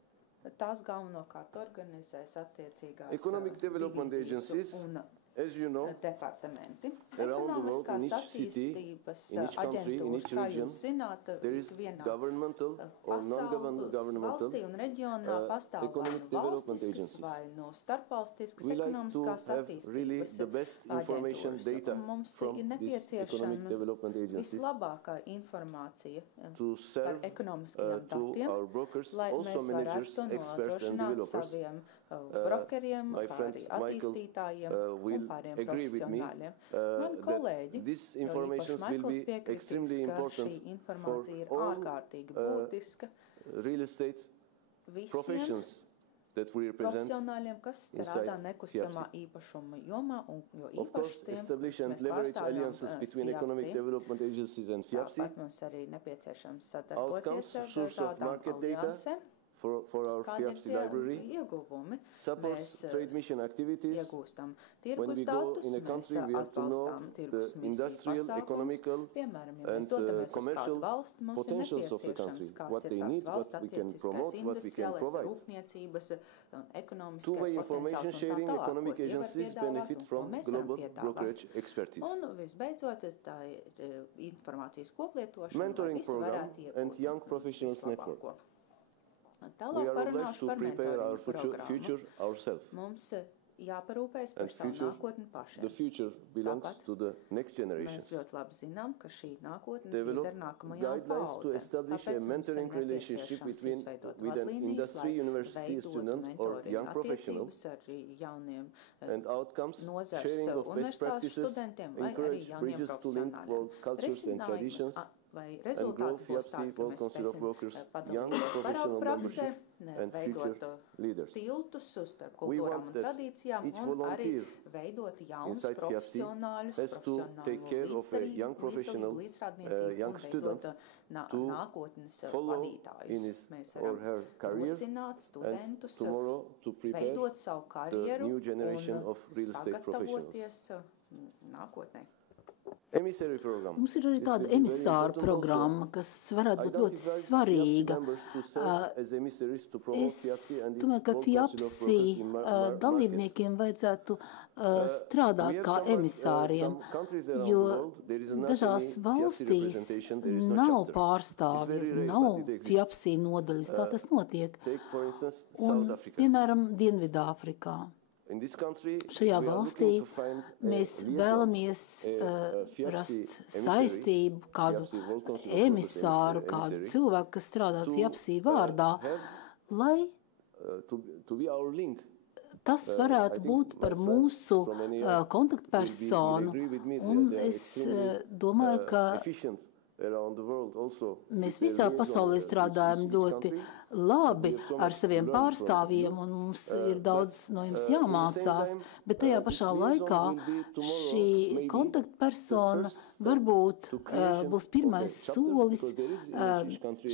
tās galvenokārt organizēs attiecīgās Economic development divīzijas agencies, un as you know, departamenti. around the world, in Ekonomiskās each city, attīstības in each country, in aģentūras, each kā region, jūs zināt, there is ikvienā governmental or pasaules non-governmental valstī un reģionā pastāv vai economic nu development valstiskas agencies. vai nu starpvalstiskas We like to ekonomiskās have really attīstības the best information aģentūras. data Un mums from ir these economic nepieciešama development agencies vislabākā informācija to par serve ekonomiskajiem to datiem, our brokers, lai also mēs managers, varētu experts and nodrošināt developers. saviem brokeriem, My kā friend arī Michael attīstītājiem will un pāriem agree with me profesionāļiem. Mani kolēģi, that this jo information īpaši will Maikls be piekritīs, extremely ka important šī for informācija ir all ārkārtīgi būtiska real estate visiem professions that we represent. profesionāļiem, kas inside strādā nekustamā īpašuma jomā, un jo Of course, īpaši tiem, establish and mēs leverage pārstāvjam, alliances between economic FIAPSI. development agencies and FIAPSI Tāpat mums arī nepieciešams Outcomes, sadarboties ar source of dažādām market data aliansēm. for our Kādi ir FIAPSI tie library, ieguvumi? supports Mēs trade mission activities. iegūstam When tirgus we go datus, in a mēs country, we have to know atbalstām the tirgus misiju industrial, pasākumus. economical, Piemēram, ja mēs and dodamies uz commercial kādu valsti, mums ir potentials of the country, nepieciešams, what kāds they ir need, tās valsts what we can attiecīgais promote, what we can industriālais, provide. rūpniecības un ekonomiskais Two-way information potenciāls un tā sharing, tālāk, economic ko tie var agencies piedāvāt benefit un ko from mēs varam global piedāvāt. brokerage expertise. Un visbeidzot, tā ir informācijas koplietošana, Mentoring lai visi program varētu and iegūt Young Professionals vislabāko. Network. Tālāk We are obliged parunāšu to par prepare our mentoringu programmu. future ourselves. Mums jāparūpējas par And savu future, nākotni pašiem. The future belongs Tāpat to the next mēs generations. ļoti labi zinām, ka šī nākotne Develop pieder nākamajām guidelines to paudzēm. establish a Tāpēc mums ir mentoring relationship nepieciešams between izveidot with an vadlīnijas, industry, lai university veidotu student or mentoringa young professional attiecības ar jauniem and outcomes, nozares sharing of best universitātes practices, studentiem vai arī encourage jauniem bridges to link profesionāļiem. world cultures and Risinājumi traditions, vai rezultāti būs tādi, ka mēs spēsim padalīties paraugu praksē, veidot tiltus starp kultūrām un tradīcijām un arī veidot jaunus profesionāļus, profesionālu līdzstrādniecību un veidot nākotnes vadītājus. Mēs varam rosināt studentus, veidot savu karjeru un sagatavoties nākotnē. Mums ir arī tāda emisāra programma, kas varētu būt ļoti svarīga. Es domāju, ka FIAPSI dalībniekiem vajadzētu strādāt kā emisāriem, jo dažās valstīs nav pārstāvju, nav FIAPSI nodaļas, tā tas notiek. Un, piemēram, Dienvidāfrikā. Šajā valstī mēs vēlamies rast saistību, kādu emisāru, kādu cilvēku, kas strādā FIAPSI vārdā, lai tas varētu būt par mūsu kontaktpersonu. Un es domāju, ka mēs visā pasaulē strādājam ļoti labi ar saviem pārstāvjiem, un mums ir daudz no jums jāmācās, bet tajā pašā laikā šī kontaktpersona varbūt būs pirmais solis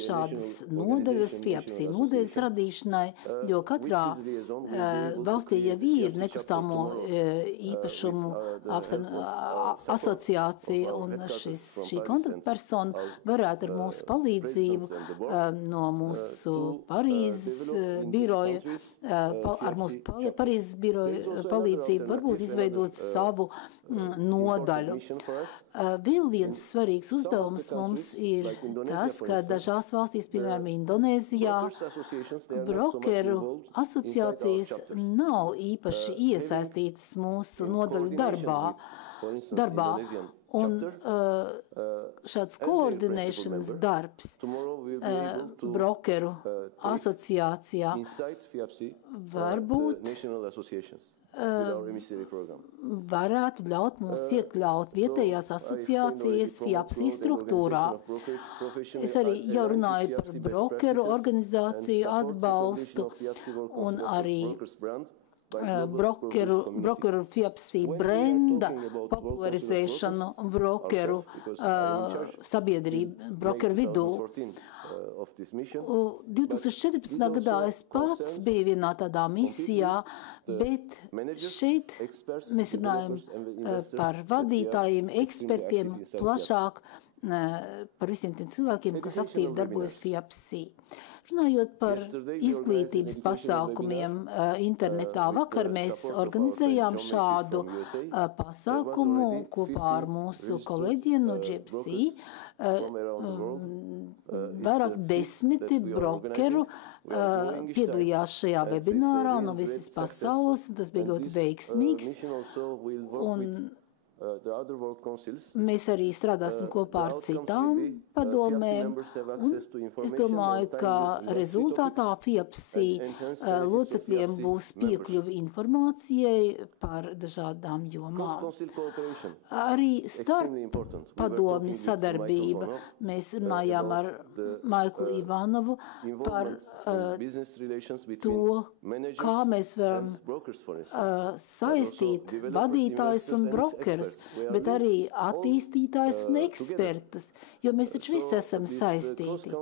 šādas nodaļas, FIAPSI nodaļas radīšanai, jo katrā valstī jau ir nekustamo īpašumu asociācija, un šī kontaktpersona varētu ar mūsu palīdzību no mūsu Parīzes biroja, ar mūsu Parīzes biroja palīdzību varbūt izveidot savu nodaļu. Vēl viens svarīgs uzdevums mums ir tas, ka dažās valstīs, piemēram, Indonēzijā, brokeru asociācijas nav īpaši iesaistītas mūsu nodaļu darbā. Un šāds koordinēšanas darbs brokeru asociācijā varbūt varētu ļaut mums iekļaut vietējās asociācijas FIAPSI struktūrā. Es arī jau runāju par brokeru organizāciju atbalstu un arī brokeru FIAPSI brenda popularizēšanu brokeru sabiedrību, brokeru vidū. 2014. gadā es pats biju vienā tādā misijā, bet šeit mēs runājam par vadītājiem, ekspertiem, plašāk par visiem tiem cilvēkiem, kas aktīvi darbojas FIAPSI. Runājot par izglītības pasākumiem internetā, vakar mēs organizējām šādu pasākumu kopā ar mūsu kolēģiem no GFC. Vairāk 10 brokeru piedalījās šajā webinārā no visas pasaules. Tas bija ļoti veiksmīgs. Un mēs arī strādāsim kopā ar citām padomēm, un es domāju, ka rezultātā FIAPSI locekļiem būs piekļuvi informācijai par dažādām jomām. Arī starp padomju sadarbība. Mēs runājām ar Maiklu Ivanovu par to, kā mēs varam saistīt vadītājus un brokerus, bet arī attīstītājs un ekspertus, jo mēs taču visi esam saistīti.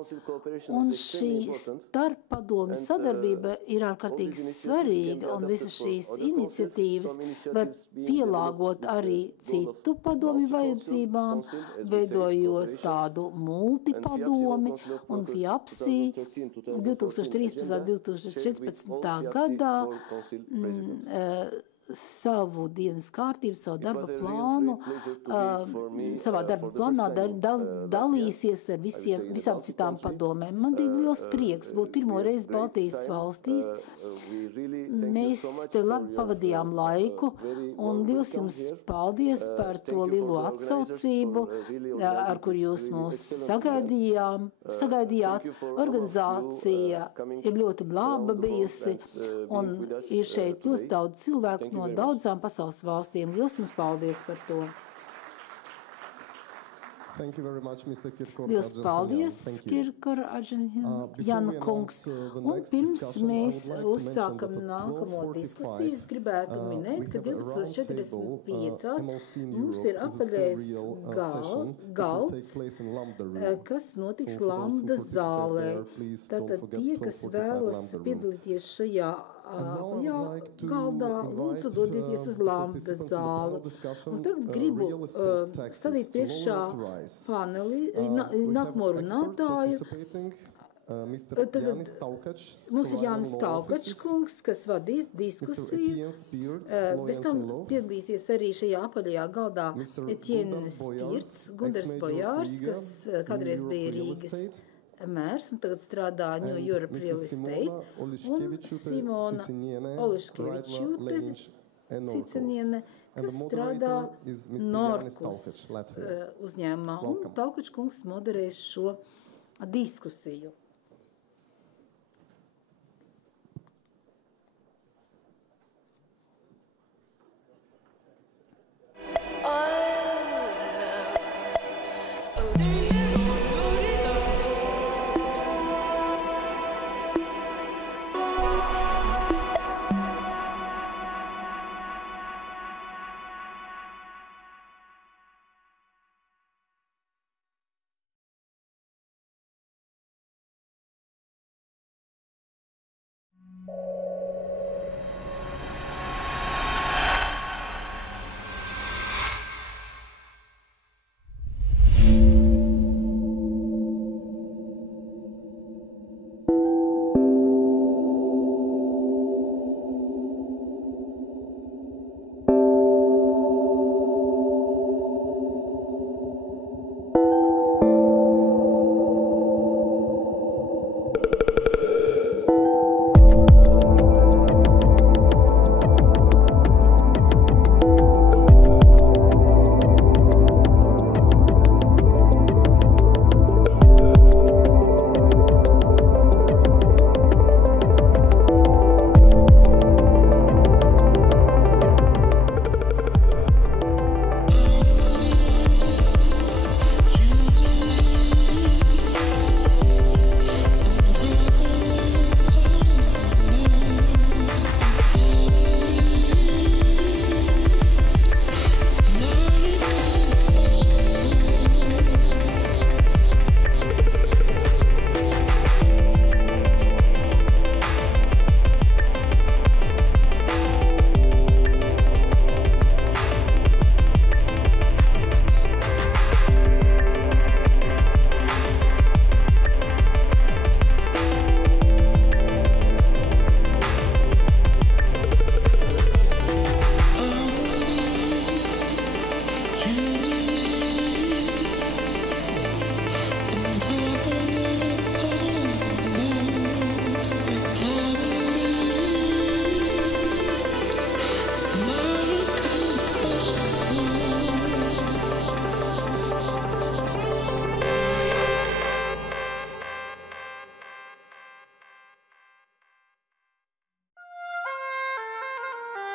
Un šī starppadomju sadarbība ir ārkārtīgi svarīga, un visas šīs iniciatīvas var pielāgot arī citu padomju vajadzībām, veidojot tādu multipadomi, un FIAPSI 2013. 2014. gadā savu dienas kārtību, savu darba plānu, savā darba plānā dalīsies ar visām citām padomēm. Man bija liels prieks būt pirmo reizi Baltijas valstīs. Mēs te labi pavadījām laiku, un liels jums paldies par to lielo atsaucību, ar kur jūs mūs sagaidījāt. Organizācija ir ļoti laba bijusi, un ir šeit ļoti daudz cilvēku no daudzām pasaules valstīm. Liels jums paldies par to! Thank you very much, Mr. Kirkor. Liels paldies, Kirkor Jan kungs. Un pirms mēs uzsākam nākamo diskusiju, es gribētu minēt, ka 12:45 mums ir apaļais galds, kas notiks Lambda zālē. Tātad tie, kas vēlas piedalīties šajā galdā, lūdzu dodieties uz Lambda zāli. Un tagad gribu stādīt priekšā paneli, nākamo runātāju. Mums ir Jānis Taukačs kungs, kas vadīs diskusiju. Bez tam piedalīsies arī šajā apaļajā galdā Etienne Spirts, Gundars Bojārs, kas kādreiz bija Rīgas mērs un tagad strādā New Europe Real Estate, un Simona Oliškevičūte Ciceniene, kas strādā Norklus uzņēmumā, un Taukačs kungs moderēs šo diskusiju.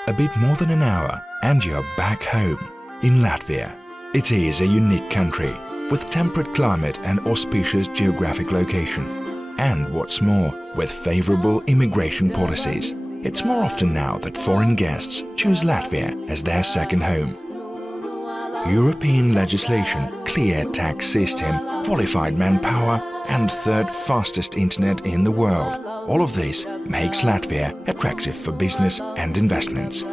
A bit more than an hour and you're back home in Latvia. It is a unique country with temperate climate and auspicious geographic location. And what's more, with favorable immigration policies. It's more often now that foreign guests choose Latvia as their second home. European legislation, clear tax system, qualified manpower and third fastest internet in the world. All of this makes Latvia attractive for business and investments.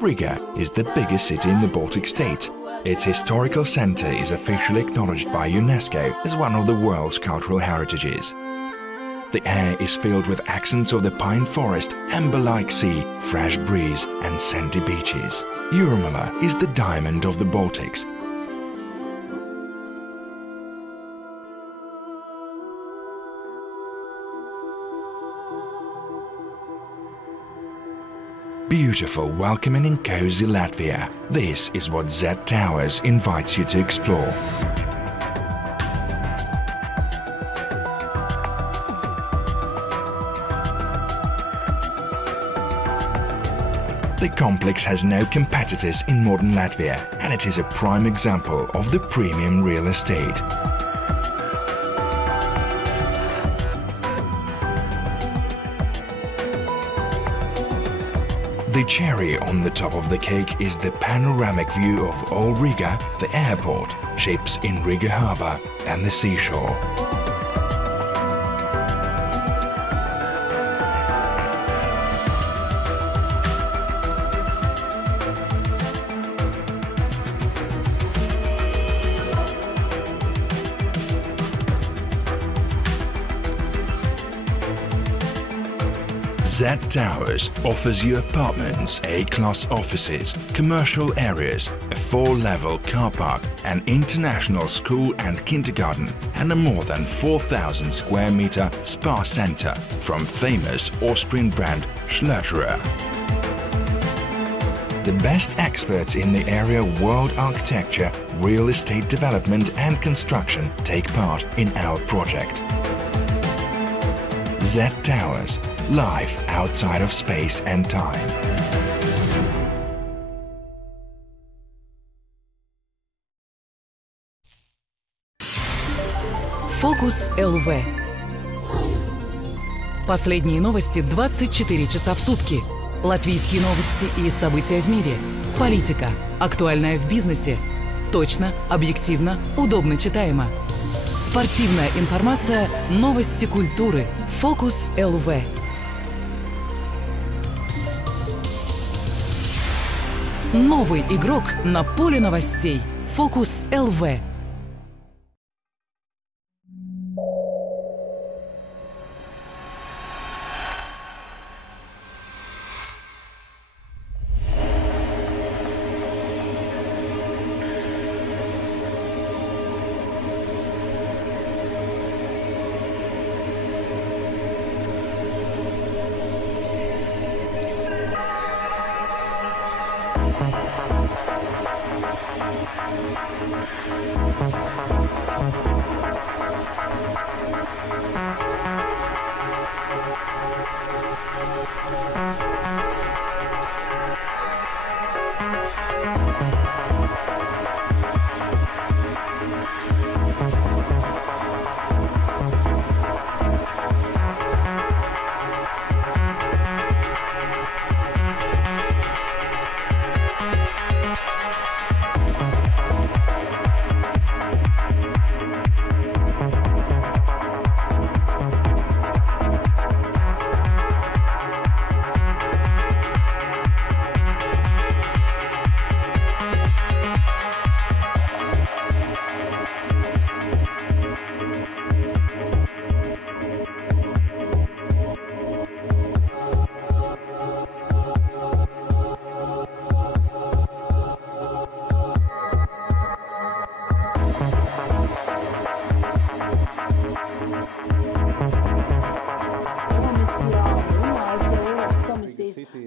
Riga is the biggest city in the Baltic states. Its historical center is officially acknowledged by UNESCO as one of the world's cultural heritages. The air is filled with accents of the pine forest, amber-like sea, fresh breeze and sandy beaches. Jūrmala is the diamond of the Baltics. Beautiful, welcoming and cozy Latvia. This is what Z Towers invites you to explore. The complex has no competitors in modern Latvia, and it is a prime example of the premium real estate. The cherry on the top of the cake is the panoramic view of Old Riga, the airport, ships in Riga harbour and the seashore. Z Towers offers you apartments, A-class offices, commercial areas, a 4-level car park, an international school and kindergarten, and a more than 4,000 square meter spa center from famous Austrian brand Schlotterer. The best experts in the area world architecture, real estate development and construction take part in our project. Z Towers, life outside of space and time. Фокус ЛВ. Последние новости 24 часа в сутки. Латвийские новости и события в мире. Политика. Актуальная в бизнесе. Точно, объективно, удобно читаемо. Спортивная информация, новости культуры. Фокус ЛВ. Новый игрок на поле новостей. Фокус ЛВ.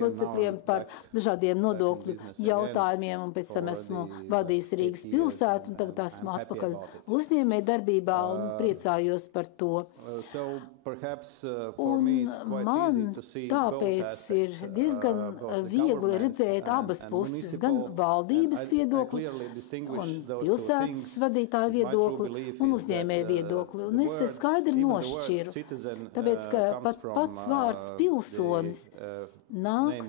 Locekļiem par dažādiem nodokļu jautājumiem, un pēc tam esmu vadījis Rīgas pilsētu, un tagad esmu atpakaļ uzņēmējdarbībā un priecājos par to. Un man tāpēc ir diezgan viegli redzēt abas puses, gan valdības viedokli, un pilsētas vadītāju viedokli, un uzņēmēju viedokli. Un es te skaidri nošķiru, tāpēc, ka pat pats vārds pilsonis nāk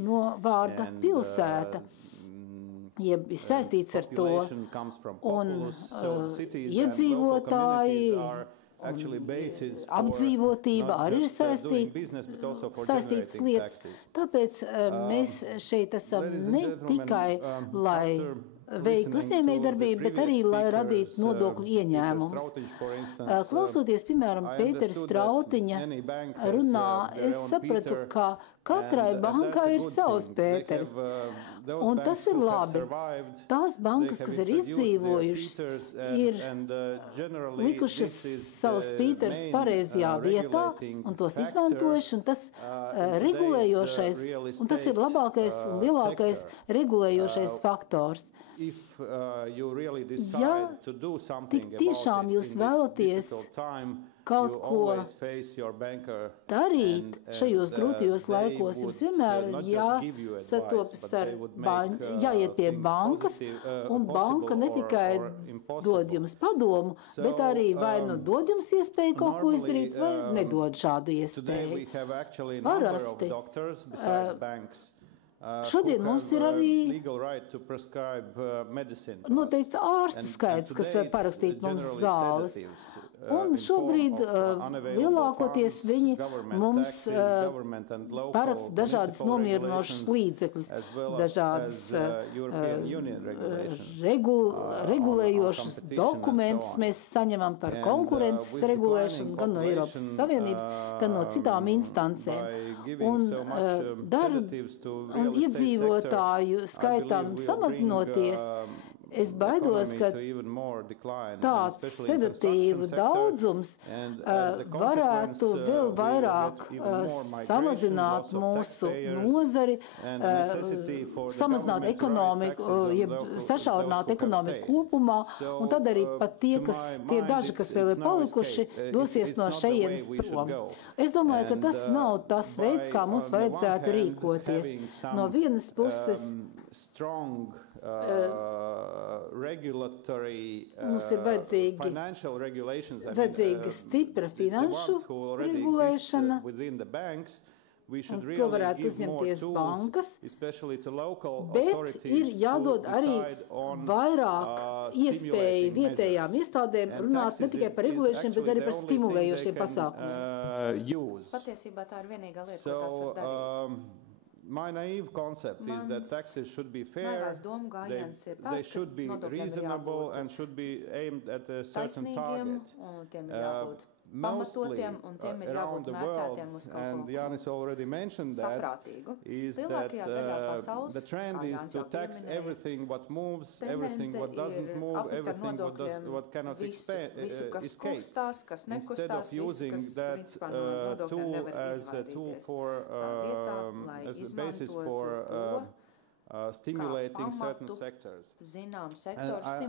no vārda pilsēta, jeb ir saistīts ar to, un iedzīvotāji, apdzīvotība arī ir saistītas lietas. Tāpēc mēs šeit esam ne tikai, lai veiktu uzņēmējdarbību, bet arī, lai radītu nodokļu ieņēmumus. Klausoties, piemēram, Pētera Strautiņa runā, es sapratu, ka katrai bankai ir savs Pēters. Un tas ir labi. Tās bankas, kas ir izdzīvojušas, ir likušas savus Pīterus pareizajā vietā un tos izmantojuši, un tas regulējošais, un tas ir labākais un lielākais regulējošais faktors. Ja tik tiešām jūs vēlaties kaut ko darīt šajos grūtajos laikos, jums vienmēr ir jāsatopas ar jāiet pie bankas, un banka ne tikai dod jums padomu, bet arī vai nu dod jums iespēju kaut ko izdarīt, vai nedod šādu iespēju. Parasti šodien mums ir arī noteikts ārstu skaits, kas var parakstīt mums zāles. Un šobrīd lielākoties viņi mums paraksta dažādas nomierinošas līdzekļus, dažādas regulējošas dokumentus mēs saņemam par konkurences regulēšanu gan no Eiropas Savienības, gan no citām instancēm. Un iedzīvotāju skaitam samazinoties, es baidos, ka tāds sedatīvu daudzums varētu vēl vairāk samazināt mūsu nozari, samazināt ekonomiku, sašaurināt ekonomiku kopumā, un tad arī pat tie daži, kas vēl ir palikuši, dosies no šejienes prom. Es domāju, ka tas nav tas veids, kā mums vajadzētu rīkoties. No vienas puses, mums ir vajadzīga stipra finanšu regulēšana, un to varētu uzņemties bankas, bet ir jādod arī vairāk iespēju vietējām iestādēm runāt ne tikai par regulēšanu, bet arī par stimulējošiem pasākumiem. Patiesībā tā ir vienīgā lieta, ko tās var darīt. My naive concept is that taxes should be fair, they should be reasonable and should be aimed at a certain target. Mostly around the world, and Jānis already mentioned that, is that the trend is to tax everything what moves, everything what doesn't move, everything what cannot escape, instead of using that tool as a tool for, as a basis for stimulating certain sectors. And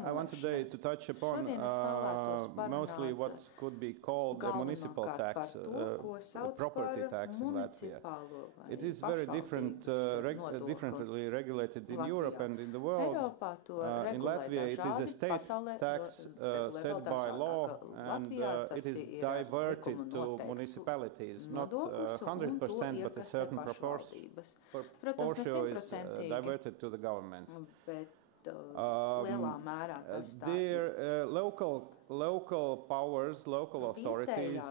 I want today to touch upon mostly what could be called a municipal tax, a property tax in Latvia. It is very differently regulated in Europe and in the world. In Latvia it is a state tax set by law, and it is diverted to municipalities, not 100%, but a certain proportion is diverted to the governments. Their local powers, local authorities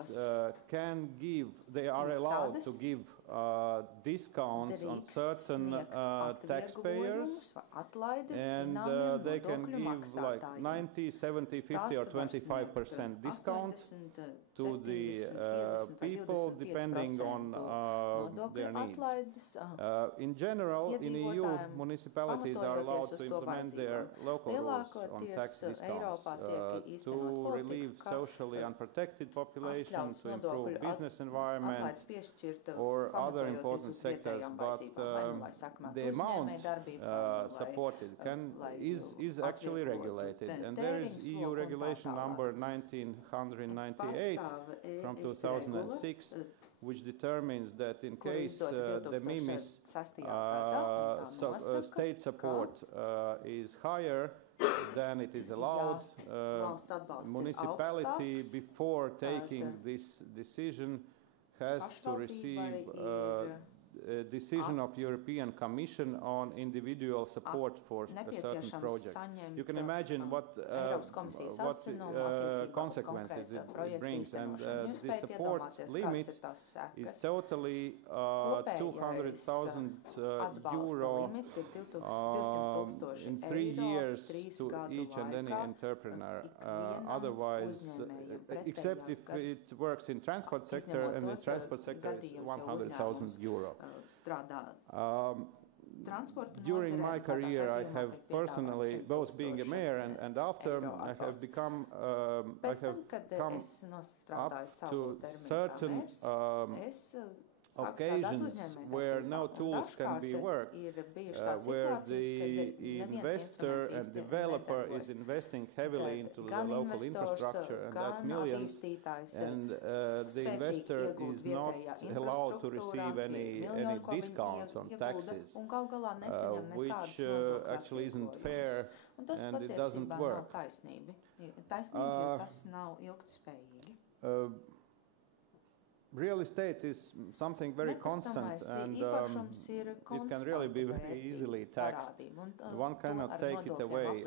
can give, they are allowed to give discounts on certain taxpayers, and they can give like 90, 70, 50 or 25% discounts to the people depending on their needs. In general, in EU, municipalities are allowed to implement their local rules on tax discounts to relieve socially unprotected population, to improve business environment or other important sectors, but the amount supported is actually regulated, and there is EU regulation number 1998 from 2006, which determines that in case de minimis state support is higher than it is allowed, municipality before taking this decision has to receive a decision of European Commission on individual support for a certain project. You can imagine what consequences it brings, and the support limit is totally 200,000 euro in 3 years to each and any entrepreneur. Otherwise, except if it works in transport sector, and the transport sector is 100,000 euro. During my career, I have personally, both being a mayor and after, I have come up to certain occasions where no tools can be worked, where the investor and developer is investing heavily into the local infrastructure, and that's millions, and the investor is not allowed to receive any discounts on taxes, which actually isn't fair, and it doesn't work. Real estate is something very constant, and it can really be very easily taxed. One cannot take it away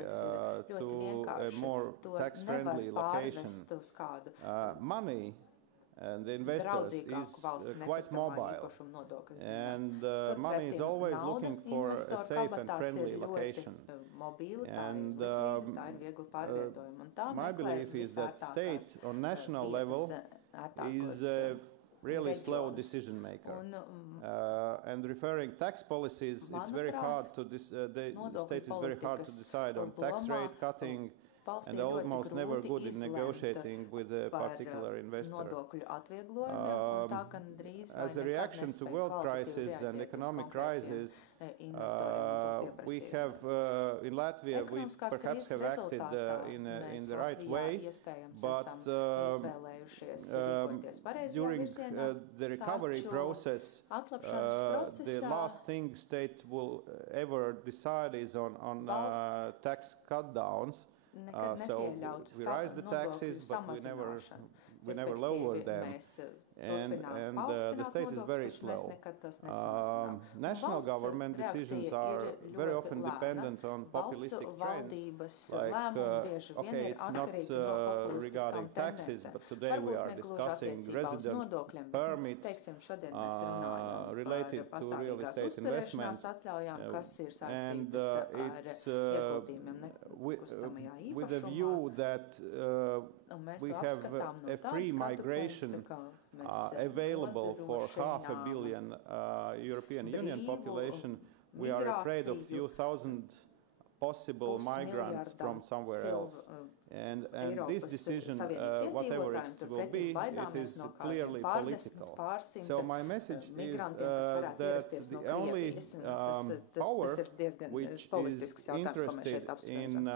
to a more tax-friendly location. Money and the investors is quite mobile, and money is always looking for a safe and friendly location. And my belief is that state on national level is a really slow decision maker. And referring tax policies, it's very hard to the state is very hard to decide on tax rate cutting, and almost never good in negotiating with a particular investor. As a reaction to world crisis and economic crisis, we have in Latvia we perhaps have acted in the right way, but during the recovery process, the last thing state will ever decide is on tax cut downs. So we raise the taxes, but we never lower them, and the state is very slow. National government decisions are very often dependent on populistic trends, like, okay, it's not regarding taxes, but today we are discussing resident permits related to real estate investments, and it's with a view that we have a free migration available for 500 million European Union population. We are afraid of few thousand possible migrants from somewhere else. And this decision, whatever it will be, it is clearly political. So my message is that the only power which is interested in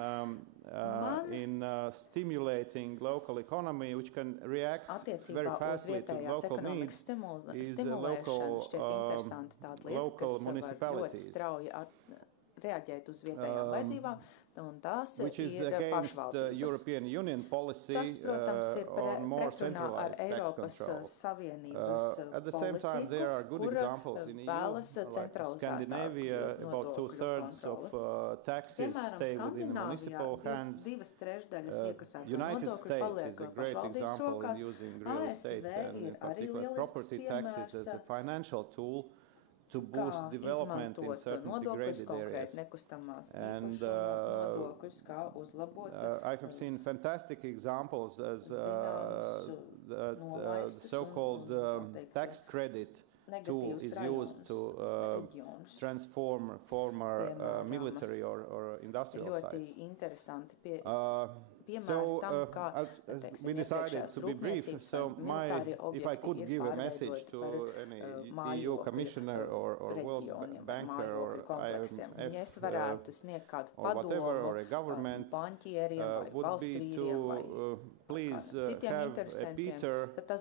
stimulating local economy, which can react very fastly to local needs, is local municipalities. Which is against European Union policy on more centralized tax control. At the same time, there are good examples in EU, like Scandinavia, about 2/3 of taxes stay within the municipal hands. United States is a great example in using real estate and in particular property taxes as a financial tool to boost development in certain degraded areas. And I have seen fantastic examples as the so-called tax credit tool is used to transform former military or industrial sites. So we decided to be brief. So if I could give a message to any EU commissioner or World Banker or IMF or whatever, or a government, would be to please have a Peter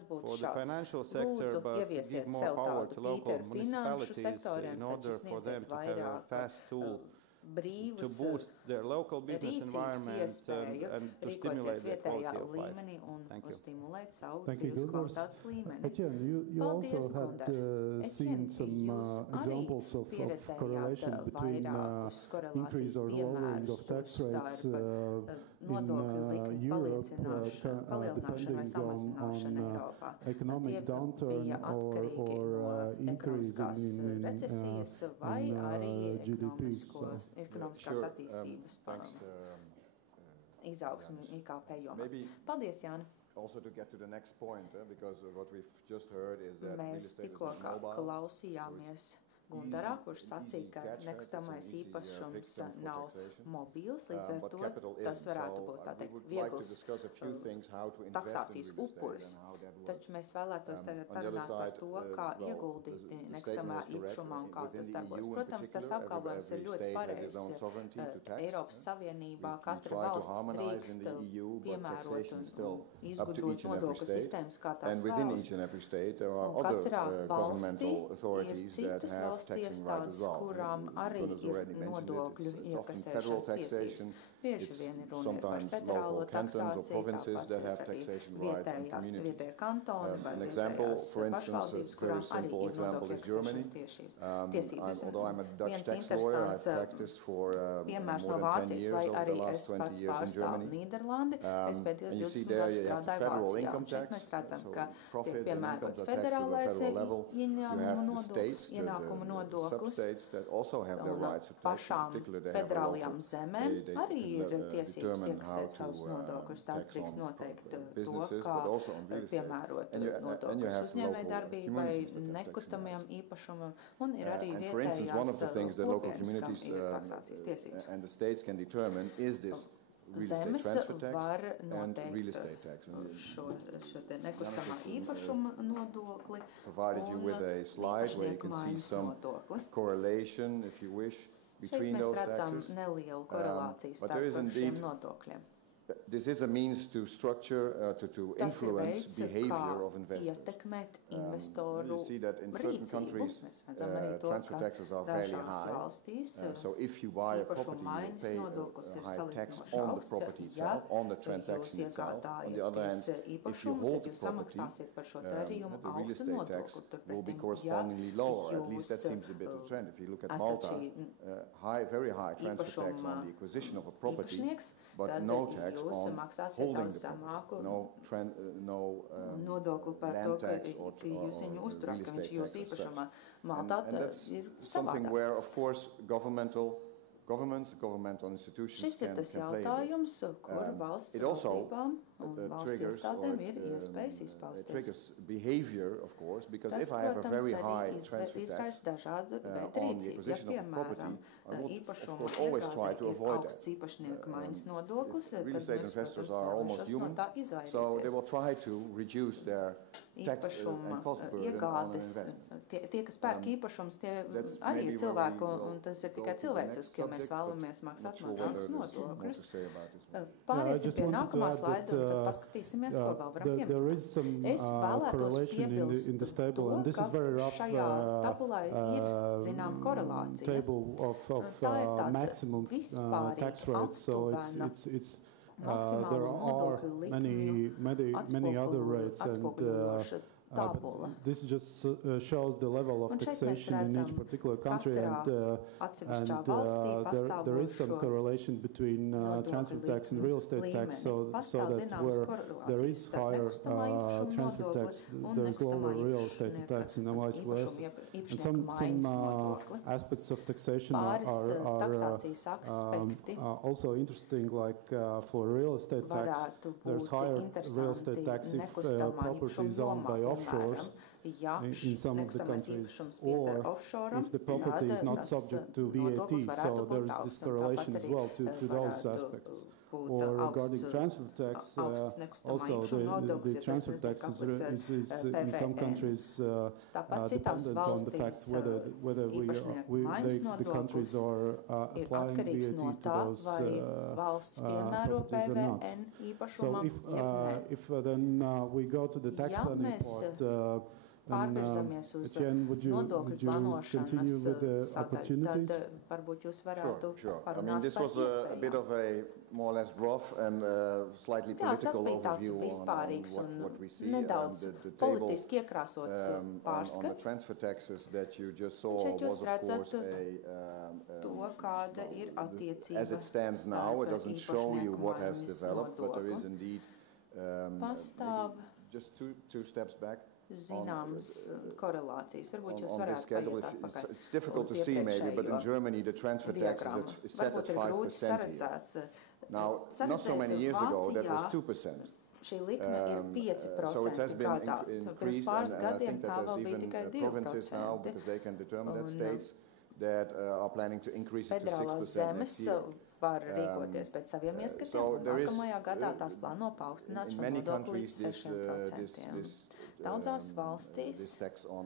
for the financial sector, but give more power to local municipalities in order for them to have a fast tool to boost their local business environment and to stimulate the quality of life. Thank you. Thank you, Gunārs. Etienne, you also had seen some examples of correlation between increase or lowering of tax rates in Europe, depending on economic downturn or increase in GDP. Ekonomiskās attīstības izaugsmu IKP jomā. Paldies, Jāni. Also to get to the next point, because what we've just heard is that mēs tikko klausījāmies Gundarā, kurš sacīja, ka nekustamais īpašums nav mobils, līdz ar to tas varētu būt, tā teikt, viegls taksācijas upuris. Taču mēs vēlētos tagad parunāt par to, kā ieguldīt nekustamā īpašumā un kā tas darbojas. Protams, tas apgalvojums ir ļoti pareizs. Eiropas Savienībā katra valsts drīkst piemērot un izgudrot nodokļu sistēmas, kā tās vēlas. Un katrā valstī ir citas valsts iestādes, kurām arī ir nodokļu iekasēšanas tiesības. Bieži vien ir runa par federālo taksāciju, tāpat arī vietējie kantoni vai vietējās pašvaldības, kurām arī ir nodokļu iekasēšanas tiesības. Viens interesants piemērs no Vācijas, lai arī es pats pārstāvu Nīderlandi, es pēdējos 20 gadus strādāju Vācijā. Un šeit mēs redzam, ka tiek piemērots federālais ienākumu nodoklis, un pašām federālajām zemēm arī ir tiesības iekasēt savus nodokļus. Tās drīkst noteikt to, kā piemērot nodokļus uzņēmējdarbībai, nekustamajam īpašumam, un ir arī vietējās kopienas, kam ir taksācijas tiesības. Zemes var noteikt šo te nekustamā īpašuma nodokli un īpašnieku mājas nodokli. Šeit mēs redzam nelielu korelāciju starp šiem nodokļiem. This is a means to structure, to influence behavior of investors. You see that in certain countries, transfer taxes are fairly high. So if you buy a property, you pay a high tax on the property itself, on the transaction itself. On the other hand, if you hold the property, the real estate tax will be correspondingly lower. At least that seems a bit of a trend. If you look at Malta, very high transfer tax on the acquisition of a property, but no tax on holding the property, no land tax or real estate tax. And that's something where, of course, governmental institutions can play it. It also triggers behavior, of course, because if I have a very high transfer tax on the acquisition of property, I will, of course, always try to avoid that. Real estate investors are almost human, so they will try to reduce their tax and cost burden on an investment. Tie, kas pērk īpašums, tie arī ir cilvēki, un tas ir tikai cilvēciski, jo mēs vēlamies maksāt mazākus nodokļus. Pāriesim pie nākamā slaida, un tad paskatīsimies, ko vēl varam pieminēt. Es vēlētos piebilst to, ka šajā tabulā ir zinām korelācija. Tā ir tāda vispārīga aptuvena maksimālo nodokļu likmju tabula. This just shows the level of taxation in each particular country, and there is some correlation between transfer tax and real estate tax, so that where there is higher transfer tax, there is lower real estate tax, and vice versa. And some aspects of taxation are also interesting, like for real estate tax, there's higher real estate tax if property is owned by offshores in some of the countries, or if the property is not subject to VAT, so there is this correlation as well to those aspects. Or regarding transfer tax, also the transfer tax is in some countries dependent on the fact whether the countries are applying VAT to those properties or not. So if then we go to the tax planning part, pārvirzamies uz nodokļu plānošanas, tad varbūt jūs varētu parunāt this was a bit of a more or less rough and slightly political overview on what we see. Nedaudz politiski iekrāsots pārskats. On the transfer taxes that you just saw was of course as it stands now, it doesn't show you what has developed, but there is indeed just two steps back. Zināmas korelācijas. Varbūt jūs varētu paiet atpakaļ. It's difficult to see maybe, but in Germany the transfer tax is set at 5%. Now, not so many years ago, that was 2%. Šī likme ir 5% so it has been gadā. increased, and I think that there's even provinces now, because they can determine that, states that are planning to increase it to 6% next year. Var rīkoties pēc saviem ieskatiem, un nākamajā gadā tās plāno paaugstināt šo nodokli līdz 6%. Daudzās valstīs this tax on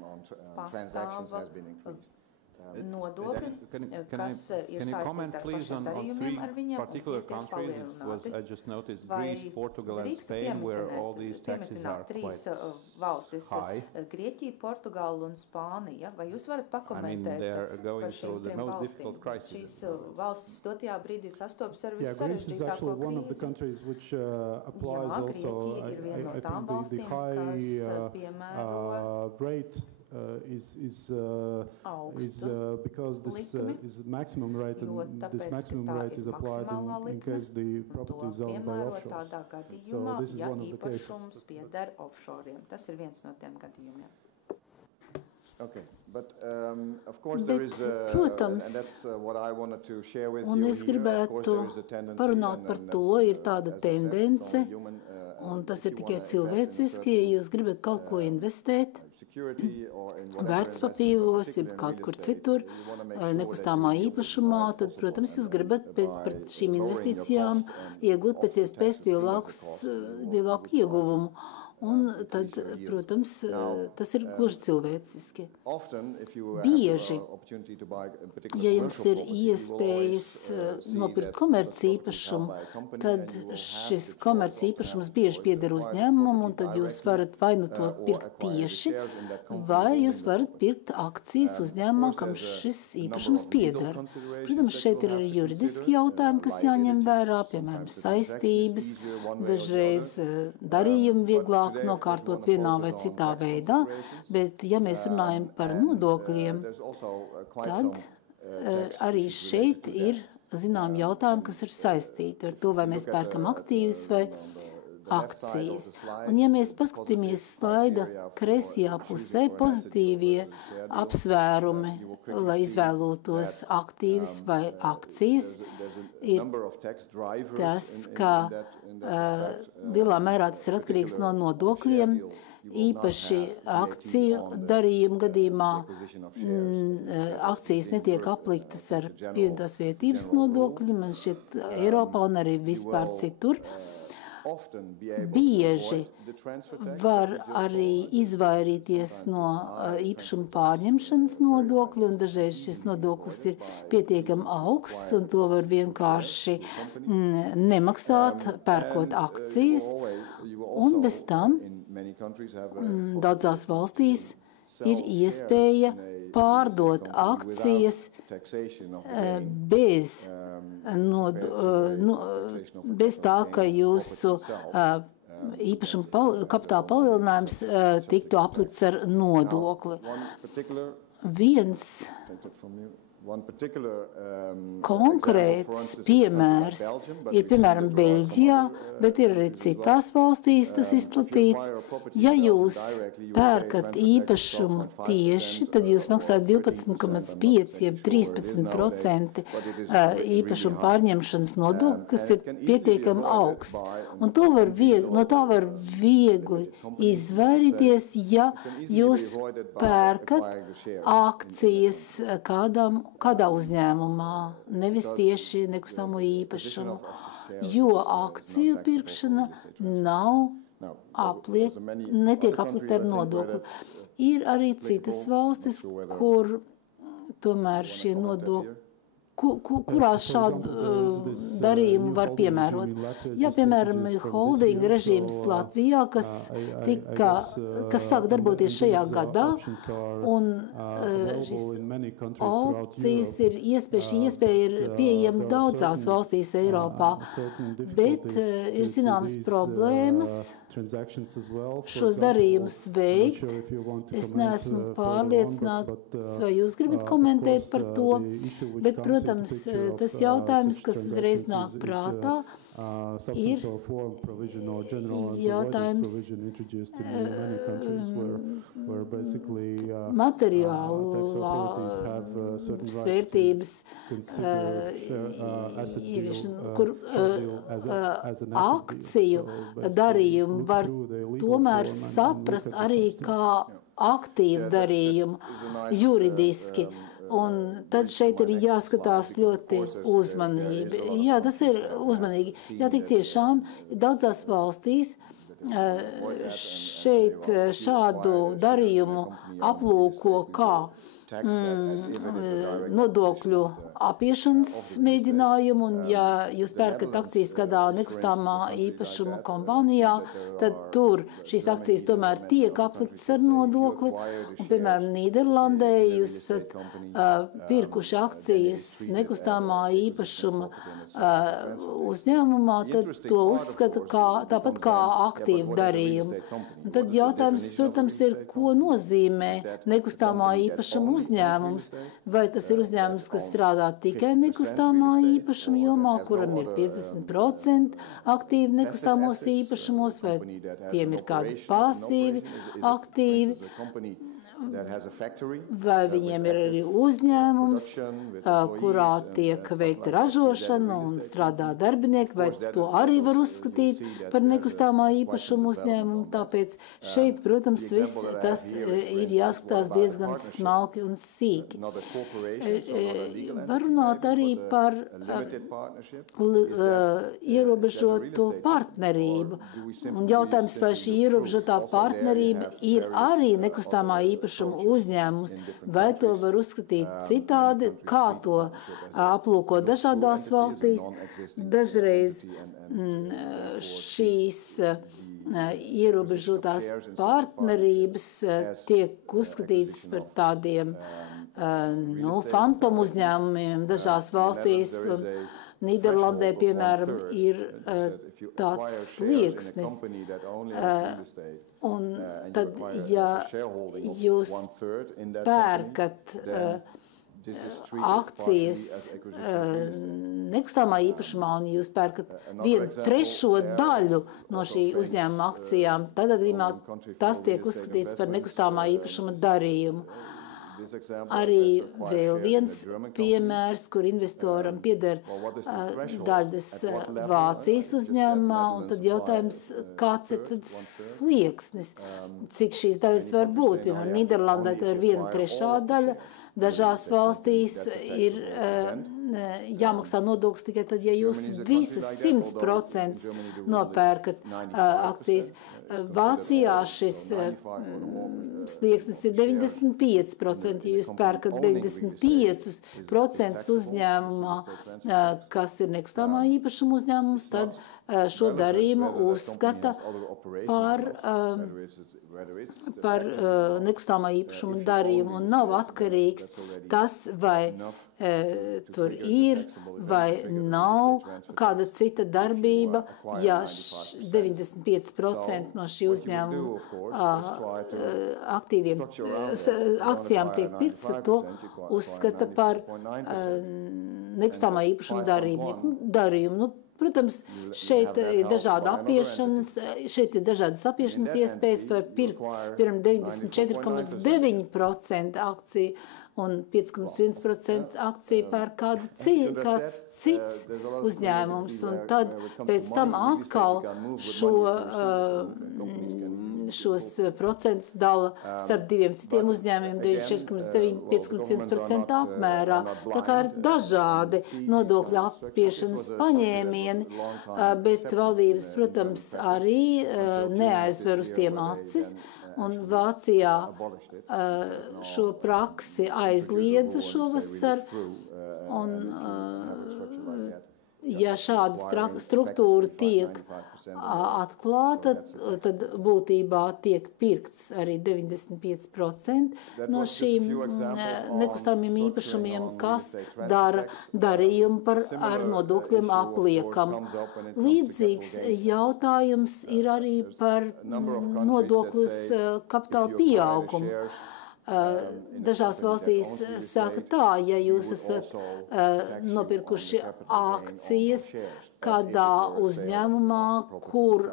transactions has been increased. Nodokļi, kas ir saistīti ar pašiem darījumiem, ar viņiem un tie tiek palielināti. Vai drīkst pieminēt 3 valstis - Grieķija, Portugāla un Spānija? Vai jūs varat pakomentēt par šīm 3 valstīm? Šīs valstis dotajā brīdī sastopas ar vissarežģītāko krīzi. Jā, Grieķija ir viena no tām valstīm, kas piemēro because this is maximum rate, and this maximum rate is applied in case the property is owned by offshores. So this is one of the cases. Pieder offshoriem. Tas ir viens no tiem gadījumiem. Okay, but of course there is protams, and that's what I wanted to share with un you es here. gribētu parunāt par to, ir tāda tendence, un tas ir tikai cilvēciski, ja jūs gribat kaut ko investēt, vērtspapīros, jeb kaut kur citur, nekustāmā īpašumā, tad, protams, jūs gribat par šīm investīcijām iegūt pēc iespējas lielāku ieguvumu. Un tad, protams, tas ir gluži cilvēciski. Bieži, ja jums ir iespējas nopirkt komercīpašumu, tad šis komercīpašums bieži pieder uzņēmumam, un tad jūs varat vai nu to pirkt tieši, vai jūs varat pirkt akcijas uzņēmumā, kam šis īpašums pieder. Protams, šeit ir arī juridiski jautājumi, kas jāņem vērā, piemēram, saistības, dažreiz darījumi vieglāk nokārtot vienā vai citā veidā, bet ja mēs runājam par nodokļiem, tad arī šeit ir zinām jautājumi, kas ir saistīti ar to, vai mēs pērkam aktīvus vai akcijas. Un ja mēs paskatāmies slaida kreisajā pusē, pozitīvie apsvērumi, lai izvēlotos aktīvus vai akcijas, ir tas, ka lielā mērā tas ir atkarīgs no nodokļiem, īpaši akciju darījumu gadījumā akcijas netiek apliktas ar pievienotās vērtības nodokļu, man šķiet Eiropā un arī vispār citur. Bieži var arī izvairīties no īpašuma pārņemšanas nodokļa, un dažreiz šis nodoklis ir pietiekami augsts, un to var vienkārši nemaksāt, pērkot akcijas. Un bez tam daudzās valstīs ir iespēja pārdot akcijas bez tā, ka jūsu īpašuma kapitāla palielinājums tiktu aplikts ar nodokli. Viens konkrēts piemērs ir, piemēram, Beļģijā, bet ir arī citās valstīs tas izplatīts. Ja jūs pērkat īpašumu tieši, tad jūs maksājat 12,5 jeb 13% īpašumu pārņemšanas nodokli, kas ir pietiekami augsts. Un no tā var viegli izvairīties, ja jūs pērkat akcijas kādā uzņēmumā, nevis tieši nekustamo īpašumu, jo akciju pirkšana netiek aplikta ar nodokli. Ir arī citas valstis, kur tomēr šie nodokļi, kurās šādu darījumu var piemērot. Ja, piemēram, holding režīms Latvijā, kas sāk darboties šajā gadā, un šis opcijas šī iespēja ir pieejama daudzās valstīs Eiropā, bet ir zināmas problēmas šos darījumus veikt. Es neesmu pārliecināts, vai jūs gribat komentēt par to, bet, protams, tas jautājums, kas uzreiz nāk prātā, ir jautājums materiālās vērtības ieviešana, kur akciju darījumu var tomēr saprast arī kā aktīvu darījumu juridiski. Un tad šeit ir jāskatās ļoti uzmanīgi. Jā, tas ir uzmanīgi. Jā, tik tiešām daudzās valstīs šeit šādu darījumu aplūko kā nodokļu apiešanas mēģinājumu, un ja jūs pērkat akcijas kādā nekustamā īpašuma kompānijā, tad tur šīs akcijas tomēr tiek apliktas ar nodokli, un, piemēram, Nīderlandē jūs esat pirkuši akcijas nekustamā īpašuma uzņēmumā, tad to uzskata tāpat kā aktīvu darījumu. Un tad jautājums, protams, ir, ko nozīmē nekustamā īpašuma uzņēmums, vai tas ir uzņēmums, kas strādā tikai nekustamā īpašuma jomā, kuram ir 50% aktīvi nekustamos īpašumos, vai tiem ir kādi pasīvi aktīvi, vai viņiem ir arī uzņēmums, kurā tiek veikta ražošana un strādā darbinieki, vai to arī var uzskatīt par nekustamā īpašuma uzņēmumu. Tāpēc šeit, protams, viss tas ir jāskatās diezgan smalki un sīki. Var runāt arī par ierobežoto partnerību. Un jautājums, vai šī ierobežotā partnerība ir arī nekustamā īpašuma uzņēmums, vai to var uzskatīt citādi, kā to aplūko dažādās valstīs. Dažreiz šīs ierobežotās partnerības tiek uzskatītas par tādiem fantomu uzņēmumiem dažās valstīs. Nīderlandē, piemēram, ir tāds slieksnis. Un tad, ja jūs pērkat akcijas nekustamā īpašumā un jūs pērkat 1/3 daļu no šī uzņēmuma akcijām, tad gadījumā tas tiek uzskatīts par nekustamā īpašuma darījumu. Arī vēl viens piemērs, kur investoram pieder daļas Vācijas uzņēmumā, un tad jautājums, kāds ir tad slieksnis, cik šīs daļas var būt. Piemēram, Nīderlandē tā ir 1/3 daļa, dažās valstīs ir jāmaksā nodoklis tikai tad, ja jūs visas 100% nopērkat akcijas. Vācijā šis slieksnis ir 95%, ja jūs pērkat 95% uzņēmumā, kas ir nekustamā īpašuma uzņēmums, tad šo darījumu uzskata par nekustamā īpašuma darījumu un nav atkarīgs tas, vai tur ir vai nav kāda cita darbība, ja 95% no šī uzņēmuma akcijām tiek pirkts, tad to uzskata par nekustamā īpašuma darījumu. Protams, šeit ir dažādas apiešanas iespējas, var pirkt, piemēram, 94,9% akciju un 5,1% akciju pērk kāds cits uzņēmums, un tad pēc tam atkal šos procentus dala starp diviem citiem uzņēmumiem 94,9, 5,1% apmērā. Tā kā ir dažādi nodokļu apiešanas paņēmieni, bet valdības, protams, arī neaizver uz tiem acis. Un Vācijā šo praksi aizliedza šovasar, un ja šāda struktūra tiek atklāta, tad būtībā tiek pirkts arī 95% no šīm nekustamiem īpašumiem, kas dara darījumu ar nodokļiem apliekam. Līdzīgs jautājums ir arī par nodokli uz kapitāla pieaugumu. Dažās valstīs saka tā, ja jūs esat nopirkuši akcijas kādā uzņēmumā, kura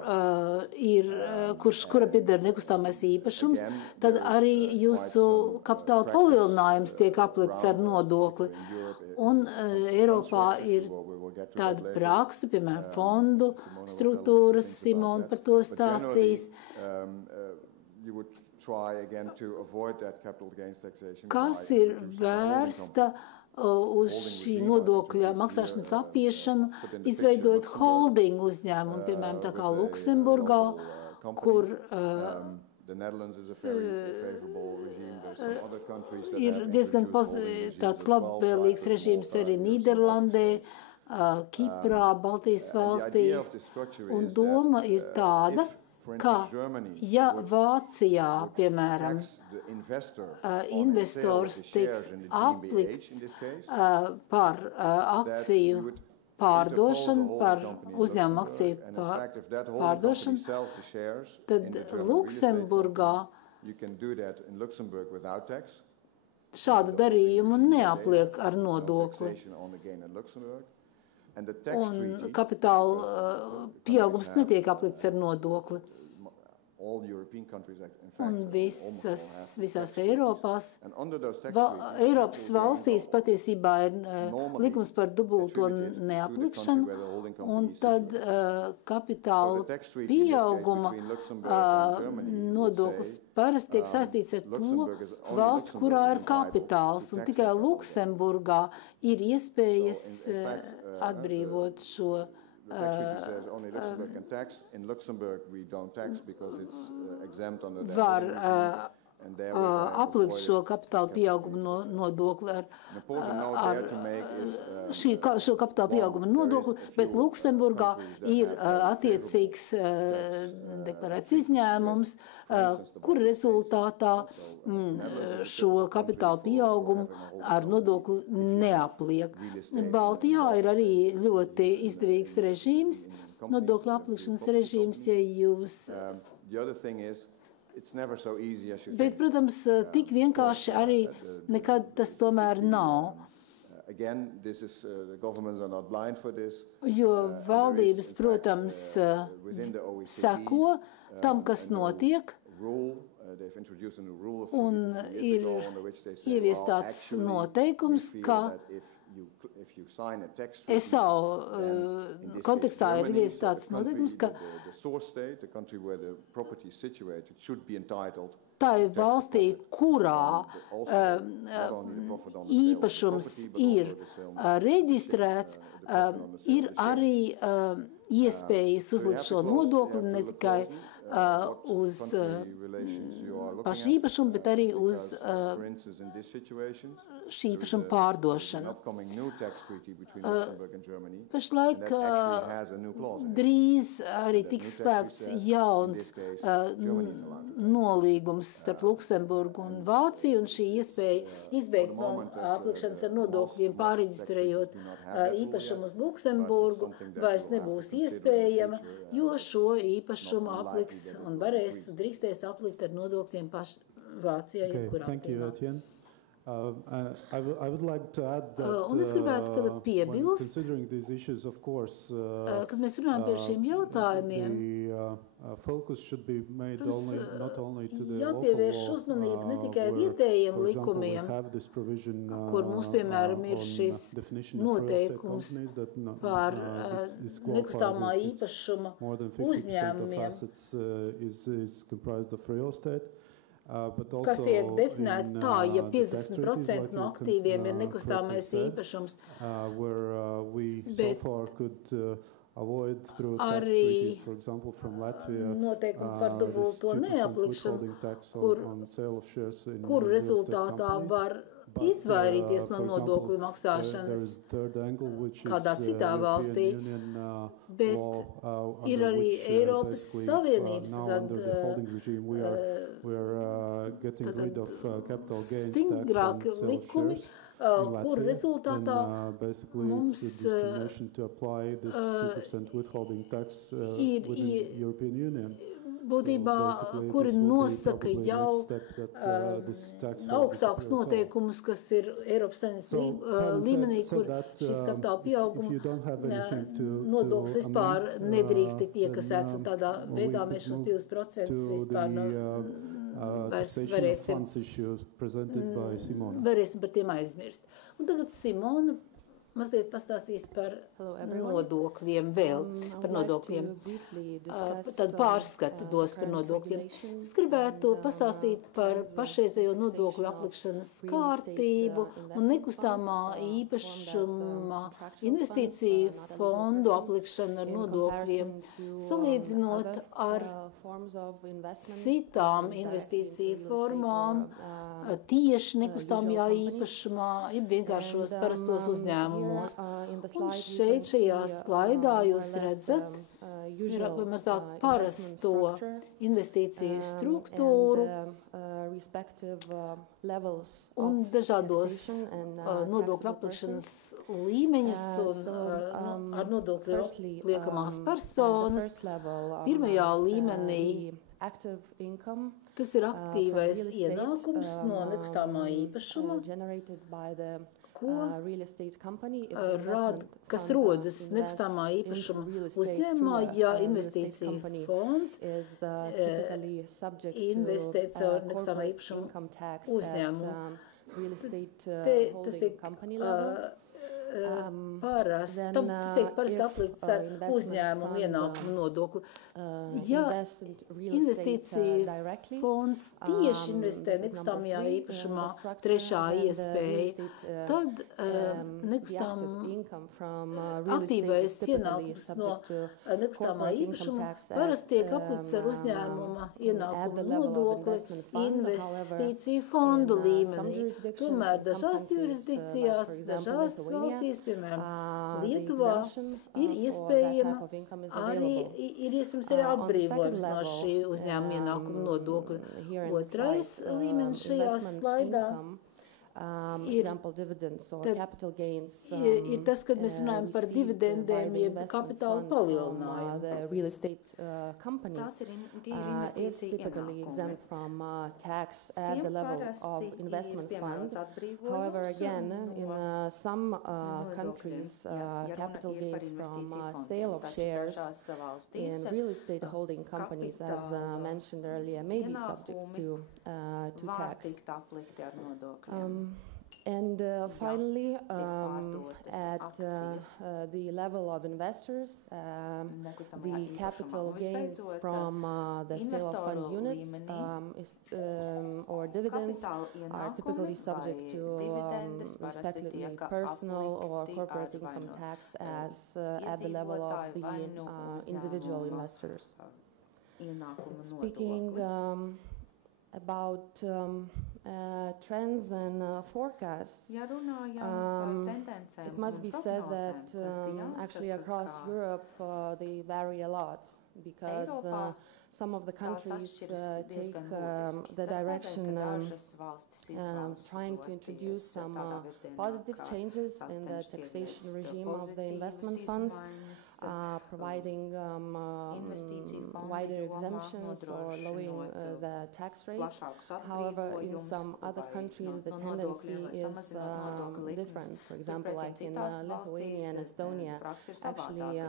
pieder nekustamais īpašums, tad arī jūsu kapitāla palielinājums tiek aplikts ar nodokli. Un Eiropā ir tāda praksa, piemēram, fondu struktūras, Simona par to stāstīs, kas ir vērsta uz šī nodokļa maksāšanas apiešanu, izveidojot holdingu uzņēmumu, piemēram, tā kā Luksemburgā, kur The Netherlands is a very favorable regime. There's some other countries that ir diezgan tāds labvēlīgs režīms arī Nīderlandē, Kiprā, Baltijas valstīs. Un doma ir tāda, ka ja Vācijā, piemēram, investors tiks aplikts par akciju pārdošanu, par uzņēmumu akciju pārdošanu, tad Luksemburgā šādu darījumu neapliek ar nodokli. Un kapitāla pieaugums netiek aplikts ar nodokli. Un visās Eiropas valstīs patiesībā ir likums par dubulto neaplikšanu, un tad kapitāla pieauguma nodoklis parasti tiek saistīts ar to valstu, kurā ir kapitāls, un tikai Luksemburgā ir iespējas atbrīvot šo The text says only Luxembourg can tax. In Luxembourg, we don't tax because it's exempt under the aplikt šo kapitāla pieauguma nodokli šo kapitāla pieauguma nodokli, bet Luksemburgā ir attiecīgs deklarēts izņēmums, kur rezultātā šo kapitāla pieaugumu ar nodokli neapliek. Baltijā ir arī ļoti izdevīgs režīms, nodokļu aplikšanas režīms, ja jūs... Bet, protams, tik vienkārši arī nekad tas tomēr nav. Jo valdības, protams, seko tam, kas notiek, un ir ieviest tāds noteikums, ka SAO kontekstā ir ieviest tāds noteikums, ka tā ir valstī, kurā īpašums ir reģistrēts, ir arī iespējas uzlikt šo nodokli ne tikai uz pašu īpašumu, bet arī uz šī īpašuma pārdošanu. Pašlaik drīz arī tiks slēgts jauns nolīgums starp Luksemburgu un Vāciju, un šī iespēja izbeigt no aplikšanas ar nodokļiem pārreģistrējot īpašumu uz Luksemburgu vairs nebūs iespējama, jo šo īpašumu apliks un drīkstēs aplikt ar nodokļiem paši Vācijā, jebkurā Etienne. I would like to add that, un es gribētu tagad piebilst, considering these issues, of course, kad mēs runājam par šiem jautājumiem, focus should be made not only to the jāpievērš uzmanība ne tikai vietējiem likumiem, kur mums, piemēram, ir šis noteikums par nekustamā īpašuma uzņēmumiem, kas tiek definēti tā, ja 50% no aktīviem ir nekustamais īpašums, bet arī noteikumi par dubulto neaplikšanu, kuru rezultātā var izvairīties no nodokļu maksāšanas kādā citā valstī, bet ir arī Eiropas Savienības stingrāki likumi, kur rezultātā mums ir būtībā, kuri nosaka jau augstākus noteikumus, kas ir Eiropas Savienības līmenī, kur šis kapitāla pieauguma nodoklis vispār nedrīkst tikt iekasēts, un tādā veidā mēs šos 2% vispār varēsim par tiem aizmirst. Un tagad Simona mazliet pastāstīs par nodokļiem vēl, par nodokļiem. Tad pārskatu dos par nodokļiem. Es gribētu pastāstīt par pašreizējo nodokļu aplikšanas kārtību un nekustamā īpašuma investīciju fondu aplikšanu ar nodokļiem, salīdzinot ar citām investīciju formām, tieši nekustamajā īpašumā, ja vienkāršos parastos uzņēmumos. Un šeit šajā slaidā jūs redzat mazāk parasto investīciju struktūru un dažādos nodokļu aplikšanas līmeņus un ar nodokļu liekamās personas. Pirmajā līmenī tas ir aktīvais ienākums no nekustamā īpašuma, kas rodas nekustamā īpašuma uzņēmumā, ja investīcija fonds investē caur nekustamā īpašuma uzņēmumu. Tas tiek parasti aplikts ar uzņēmumu ienākumu nodokli. Ja investīcija fonds tieši investē nekustamajā īpašumā, trešā iespēja, tad aktīvais ienākums no nekustamā īpašuma parasti tiek aplikts ar uzņēmuma ienākumu nodokli investīciju fondu līmenī. Tomēr dažās jurisdikcijās, dažās valstīs, piemēram, Lietuvā, ir iespējams arī atbrīvojums no šī uzņēmuma ienākuma nodokļa. Otrais līmenis šajā slaidā ir tas, kad mēs runājam par dividendēm, jeb kapitāla palielinājumu. Tās ir investīcija ienākumi. Tiem parasti ir piemērots atbrīvojums. Some countries, capital gains from sale of shares in real estate holding companies, as mentioned earlier, may be subject to tax. And finally, at the level of investors, the capital gains from the sale of fund units or dividends are typically subject to respectively personal or corporate income tax as at the level of the individual investors. Speaking about trends and forecasts, it must be said that actually across Europe they vary a lot, because some of the countries take the direction trying to introduce some positive changes in the taxation regime of the investment funds, providing wider exemptions or lowering the tax rates. However, in some other countries the tendency is different. For example, like in Lithuania and Estonia, actually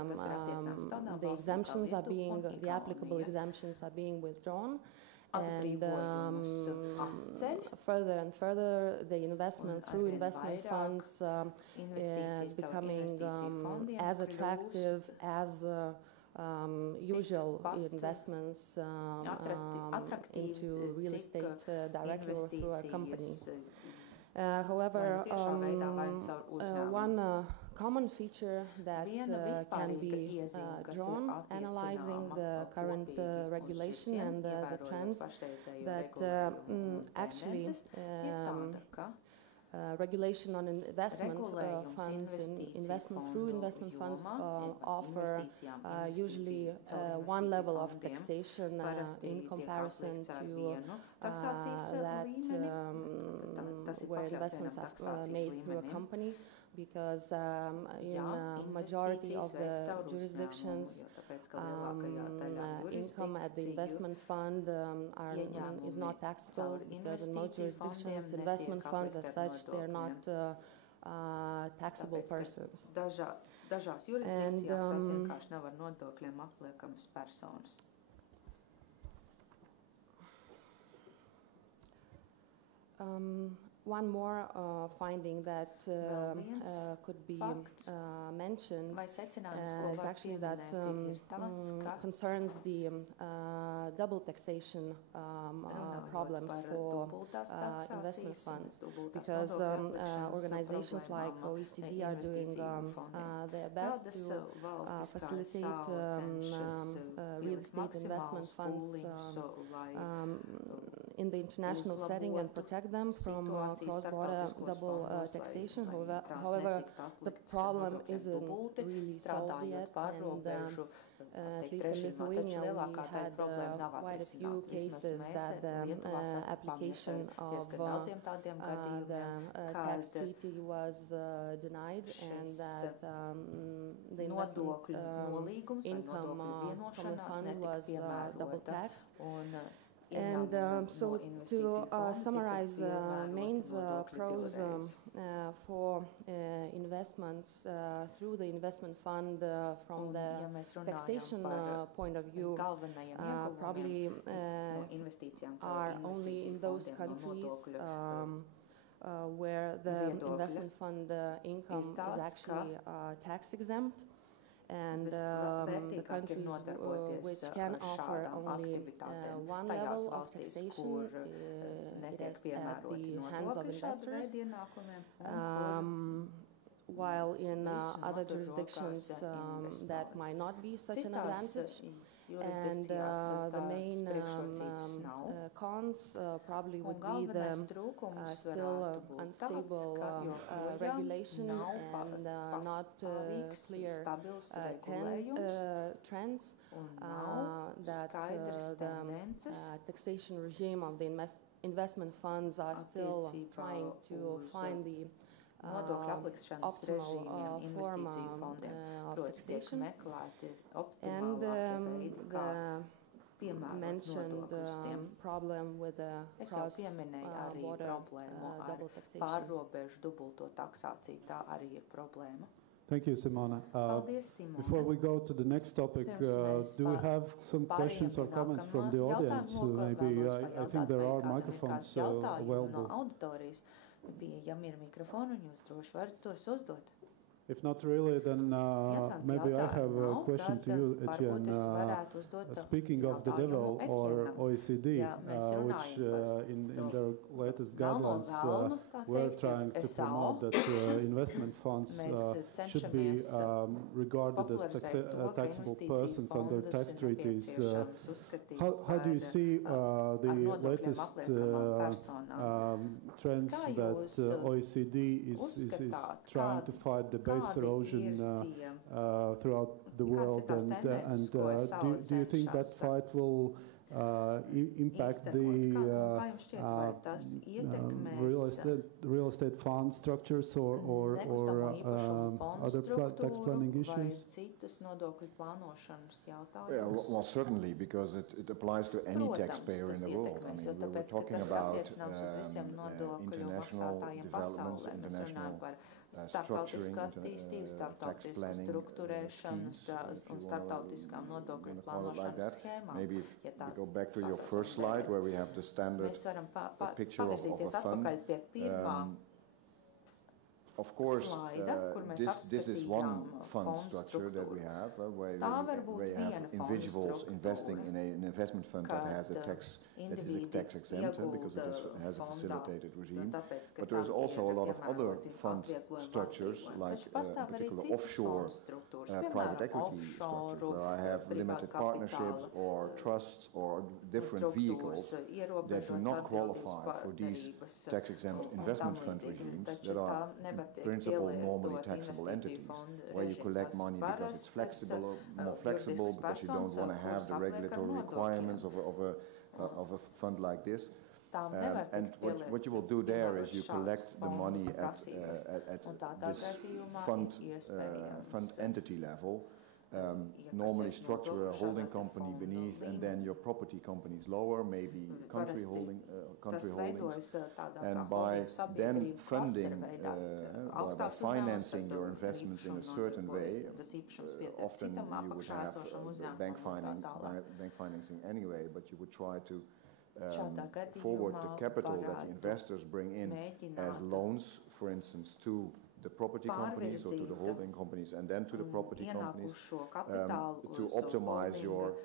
the exemptions are being, the applicable exemptions are being withdrawn, and further and further the investment through investment funds is becoming as attractive as usual investments into real estate directly or through a company. However, one common feature that can be drawn analyzing the current regulation and the trends, that actually regulation on investment funds, investment through investment funds offer usually one level of taxation in comparison to that where investments are made through a company, because in majority of the jurisdictions income at the investment fund is not taxable, because in most jurisdictions investment funds as such, they're not taxable persons. Dažās jurisdikcijās tās vienkārši nav ar nodokļiem apliekamas personas. one more finding that could be mentioned is actually that concerns the double taxation problems for investment funds, because organizations like OECD are doing their best to facilitate real estate investment funds in the international setting and protect them from cross-border double taxation. However, the problem isn't really solved yet, and at least in Lithuania we had quite a few cases that the application of the tax treaty was denied, and that the investment income from the fund was double taxed. And so to summarize main pros for investments through the investment fund from the taxation point of view, probably are only in those countries where the investment fund income is actually tax exempt, and the countries which can offer only one level of taxation, it is at the hands of investors, while in other jurisdictions that might not be such an advantage. And the main cons probably would be the still unstable regulation and not clear trends that the taxation regime of the investment funds are still trying to find the optimal form of taxation, and the mentioned problem with the cross-border double taxation. Thank you, Simona. Before we go to the next topic, do we have some questions or comments from the audience? Maybe I think there are microphones available. If not really, then maybe I have a question to you, Etienne. Speaking of the DEVEL or OECD, which in their latest guidelines were trying to promote that investment funds should be regarded as taxable persons under tax treaties. How do you see the latest trends that OECD is trying to fight the base erosion throughout the world, and do you think that fight will impact the real estate fund structures or other tax planning issues? Yeah, well, certainly, because it applies to any taxpayer in the world. I mean, we were talking about international developments, international structuring, tax planning schemes, like that. Maybe if we go back to your first slide where we have the standard picture of a fund. Of course, this is one fund structure that we have, where you have individuals investing in an investment fund that has a tax that is tax exempt because it has a facilitated regime. But there is also a lot of other fund structures, like in particular offshore private equity structures, where I have limited partnerships or trusts or different vehicles that do not qualify for these tax exempt investment fund regimes that are in principle normally taxable entities, where you collect money because it's flexible, more flexible, because you don't want to have the regulatory requirements of a fund like this. And what you will do there is you collect the money at this fund entity level. Normally structure a holding company beneath, and then your property companies lower, maybe country holdings, and by then funding, by financing your investments in a certain way, often you would have bank financing anyway, but you would try to forward the capital that the investors bring in as loans, for instance, to the property companies or to the holding companies and then to the property companies to optimize your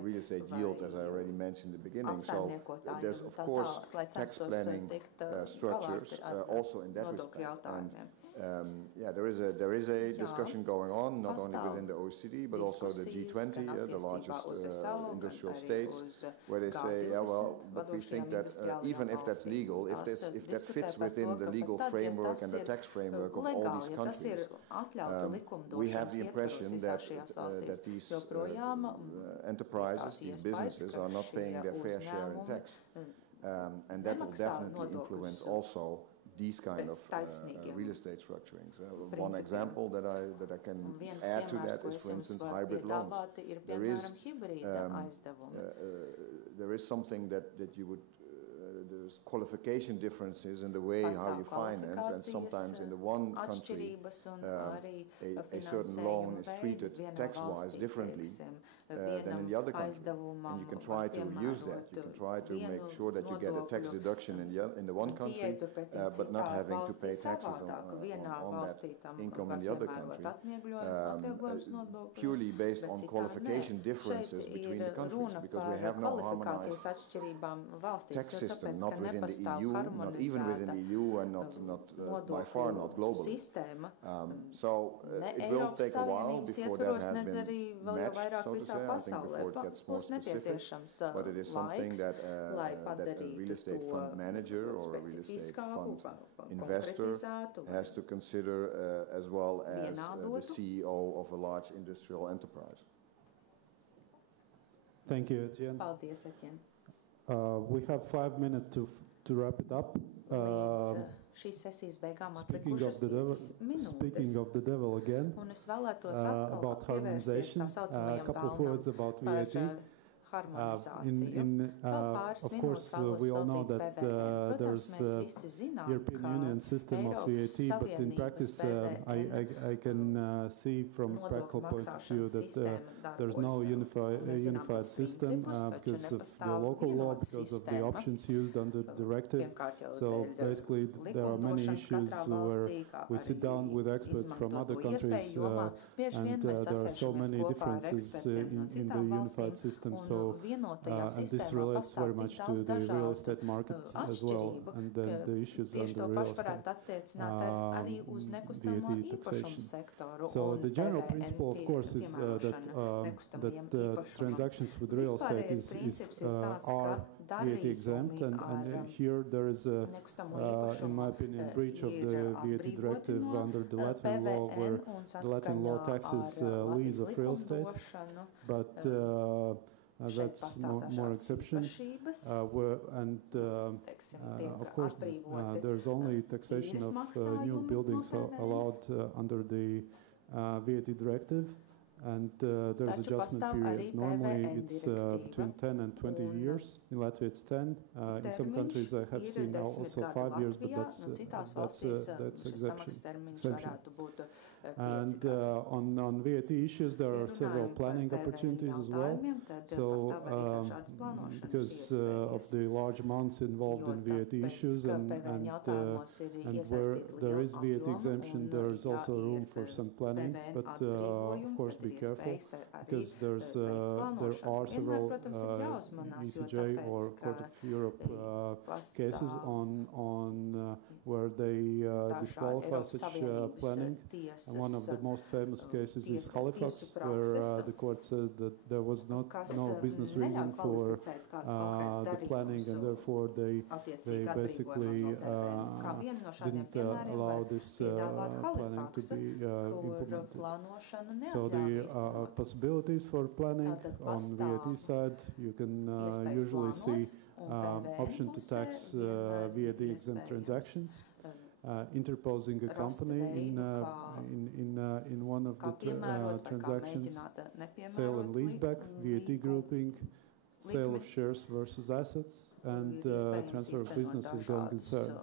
real estate yield, as I already mentioned in the beginning. So there's, of course, tax planning structures also in that respect. And yeah, there is a discussion going on, not only within the OECD, but also the G20, the largest industrial states, where they say, yeah, well, but we think that even if that's legal, if that fits within the legal framework and the tax framework of all these countries, we have the impression that these enterprises, these businesses, are not paying their fair share in tax. And that will definitely influence also these kind of real estate structurings. One example that I can add to that is, for instance, hybrid loans. There is something that you would there's qualification differences in the way how you finance, and sometimes in the one country a certain loan is treated tax-wise differently than in the other country. And you can try to use that. You can try to make sure that you get a tax deduction in the one country, but not having to pay taxes on that income in the other country, purely based on qualification differences between the countries, because we have no harmonized tax system, not within the EU, not even within the EU, and not by far not globally. So it will take a while before that has been matched, so to say. I think before it gets more specific, but it is something that a real estate fund manager or a real estate fund investor has to consider as well as the CEO of a large industrial enterprise. Thank you, Etienne. We have 5 minutes to wrap it up. Speaking of the devil again, about harmonization, a couple of words about VAT. Of course, we all know that there's a European Union system of VAT, but in practice, I can see from a practical point of view that there's no unified system because of the local law, because of the options used under the directive. So basically, there are many issues where we sit down with experts from other countries, and there are so many differences in the unified system. So and this relates very much to the real estate market as well, and then the issues under real estate, VAT taxation. So the general principle, of course, is that transactions with real estate are VAT exempt, and here there is, in my opinion, breach of the VAT directive under the Latvian law, where the Latvian law taxes lease of real estate, but that's more exception. And of course, there's only taxation of new buildings allowed under the VAT directive, and there's adjustment period. Normally it's between 10 and 20 years. In Latvia it's 10. In some countries I have seen also 5 years, but that's exception. And on VAT issues, there are several planning opportunities as well. So because of the large amounts involved in VAT issues, and where there is VAT exemption, there is also room for some planning. But of course, be careful, because there are several ECJ or Court of Europe cases on where they disqualify such planning. And one of the most famous cases is Halifax, where the court says that there was no business reason for the planning, and therefore they basically didn't allow this planning to be implemented. So the possibilities for planning on VAT side, you can usually see option to tax VAT exempt transactions, interposing a company in one of the transactions, sale and leaseback, VAT grouping, sale of shares versus assets, and transfer of business as going concern.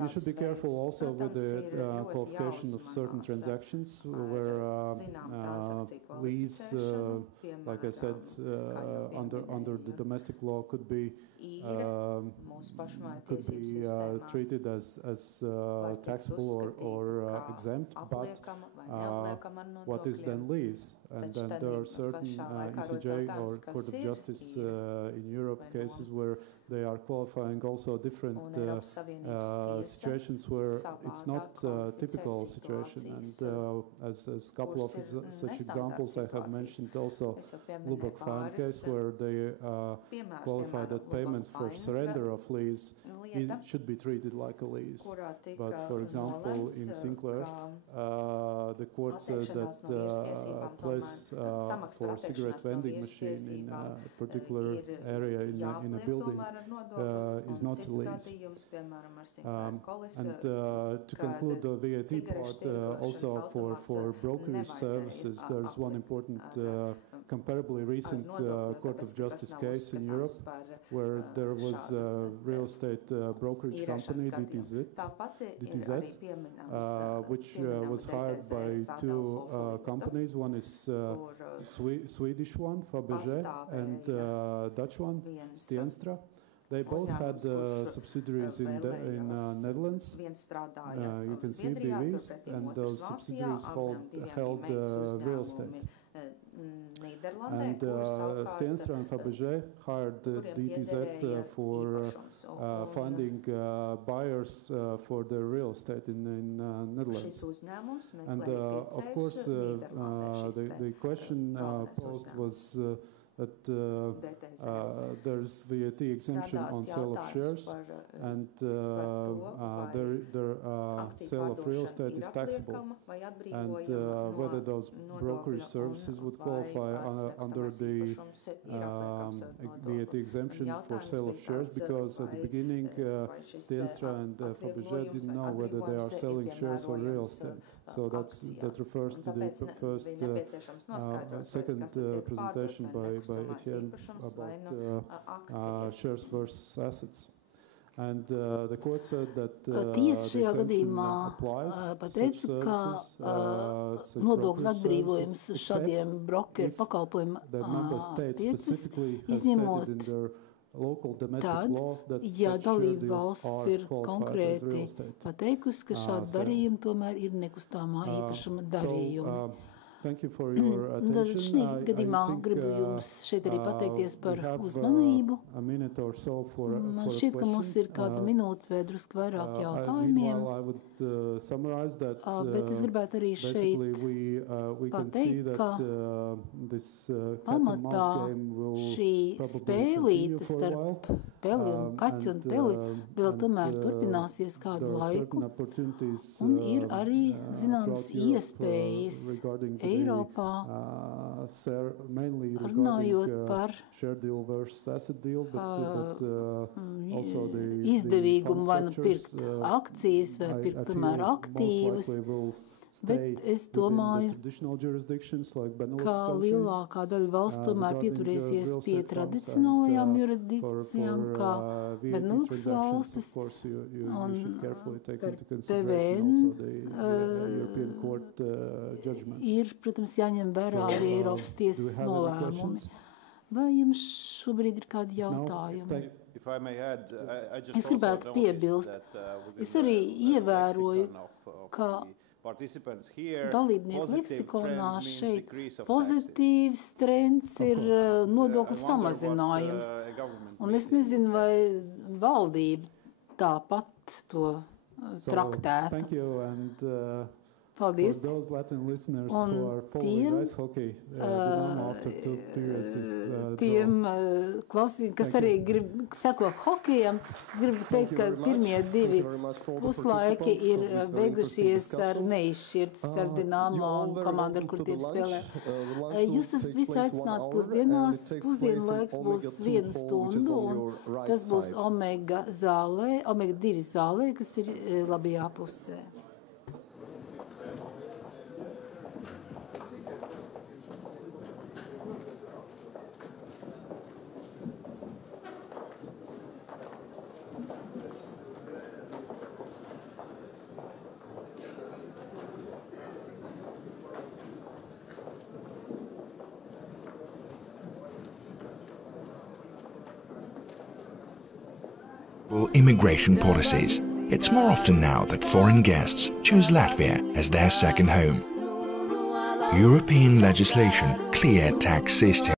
You should be careful also with the qualification of certain transactions where lease, like I said, under the domestic law could be treated as taxable or exempt, but what is then lease? And then there are certain ECJ or Court of Justice in Europe cases where they are qualifying also different situations where it's not a typical situation. And as a couple of such examples, I have mentioned also Lubbock Fine case where they qualify that payments for surrender of lease should be treated like a lease. But for example, in Sinclair, the court said that place for cigarette vending machine in a particular area in a building is not a lease. And to conclude the VAT part, also for brokerage services, there's one important comparably recent Court of Justice case in Europe where there was a real estate brokerage company, DTZ, which was hired by two companies. One is Swedish one, Fabergé, and Dutch one, Stienstra. They both had subsidiaries in Netherlands. You can see BVs, and those subsidiaries held real estate. And Stienstra and Fabergé hired DTZ for finding buyers for their real estate in Netherlands. And of course, the question posed was that there's VAT exemption on sale of shares, and their sale of real estate is taxable, and whether those brokerage services would qualify under the VAT exemption for sale of shares, because at the beginning Stienstra and Fabergé didn't know whether they are selling shares or real estate. So that refers to the first second presentation by Etienne about shares versus assets. And the court said that Tiesa šajā gadījumā pateica, ka nodokļu atbrīvojums šādiem brokeru pakalpojumu attiecas, izņemot tad, ja dalība valsts ir konkrēti pateikusi, ka šādi darījumi tomēr ir nekustamā īpašuma darījumi. Thank you for your attention. Šī gadījumā gribu jums šeit arī pateikties par uzmanību. Man šķiet, ka mums ir kāda minūte vai drusku vairāk jautājumiem. Bet es gribētu arī šeit pateikt, ka pamatā šī spēlīte starp peli un kaķi un peli vēl tomēr turpināsies kādu laiku. Un ir arī zināmas iespējas Eiropā, runājot par izdevīgumu vai nu pirkt akcijas vai pirkt tomēr aktīvus, bet es domāju, ka lielākā daļa valsts tomēr pieturēsies pie tradicionālajām jurisdikcijām, kā Benelux valstis, un par PVN ir, protams, jāņem vērā arī Eiropas tiesas nolēmumi. Vai jums šobrīd ir kādi jautājumi? Es gribētu piebilst, es arī ievēroju, ka dalībnieku leksikonā šeit pozitīvs trends ir nodokļu samazinājums. Un es nezinu, vai valdība tāpat to traktētu. Paldies. Un tiem klausītājiem, kas arī seko hokejam, es gribu teikt, ka pirmie divi puslaiki ir beigušies ar neizšķirts starp Dinamo un komandu, ar kur tie spēlē. Jūs esat visi aicināti pusdienās. Pusdienu laiks būs 1 stundu, un tas būs Omega 2 zālē, kas ir labajā pusē. immigration policies. It's more often now that foreign guests choose Latvia as their second home. European legislation, clear tax system,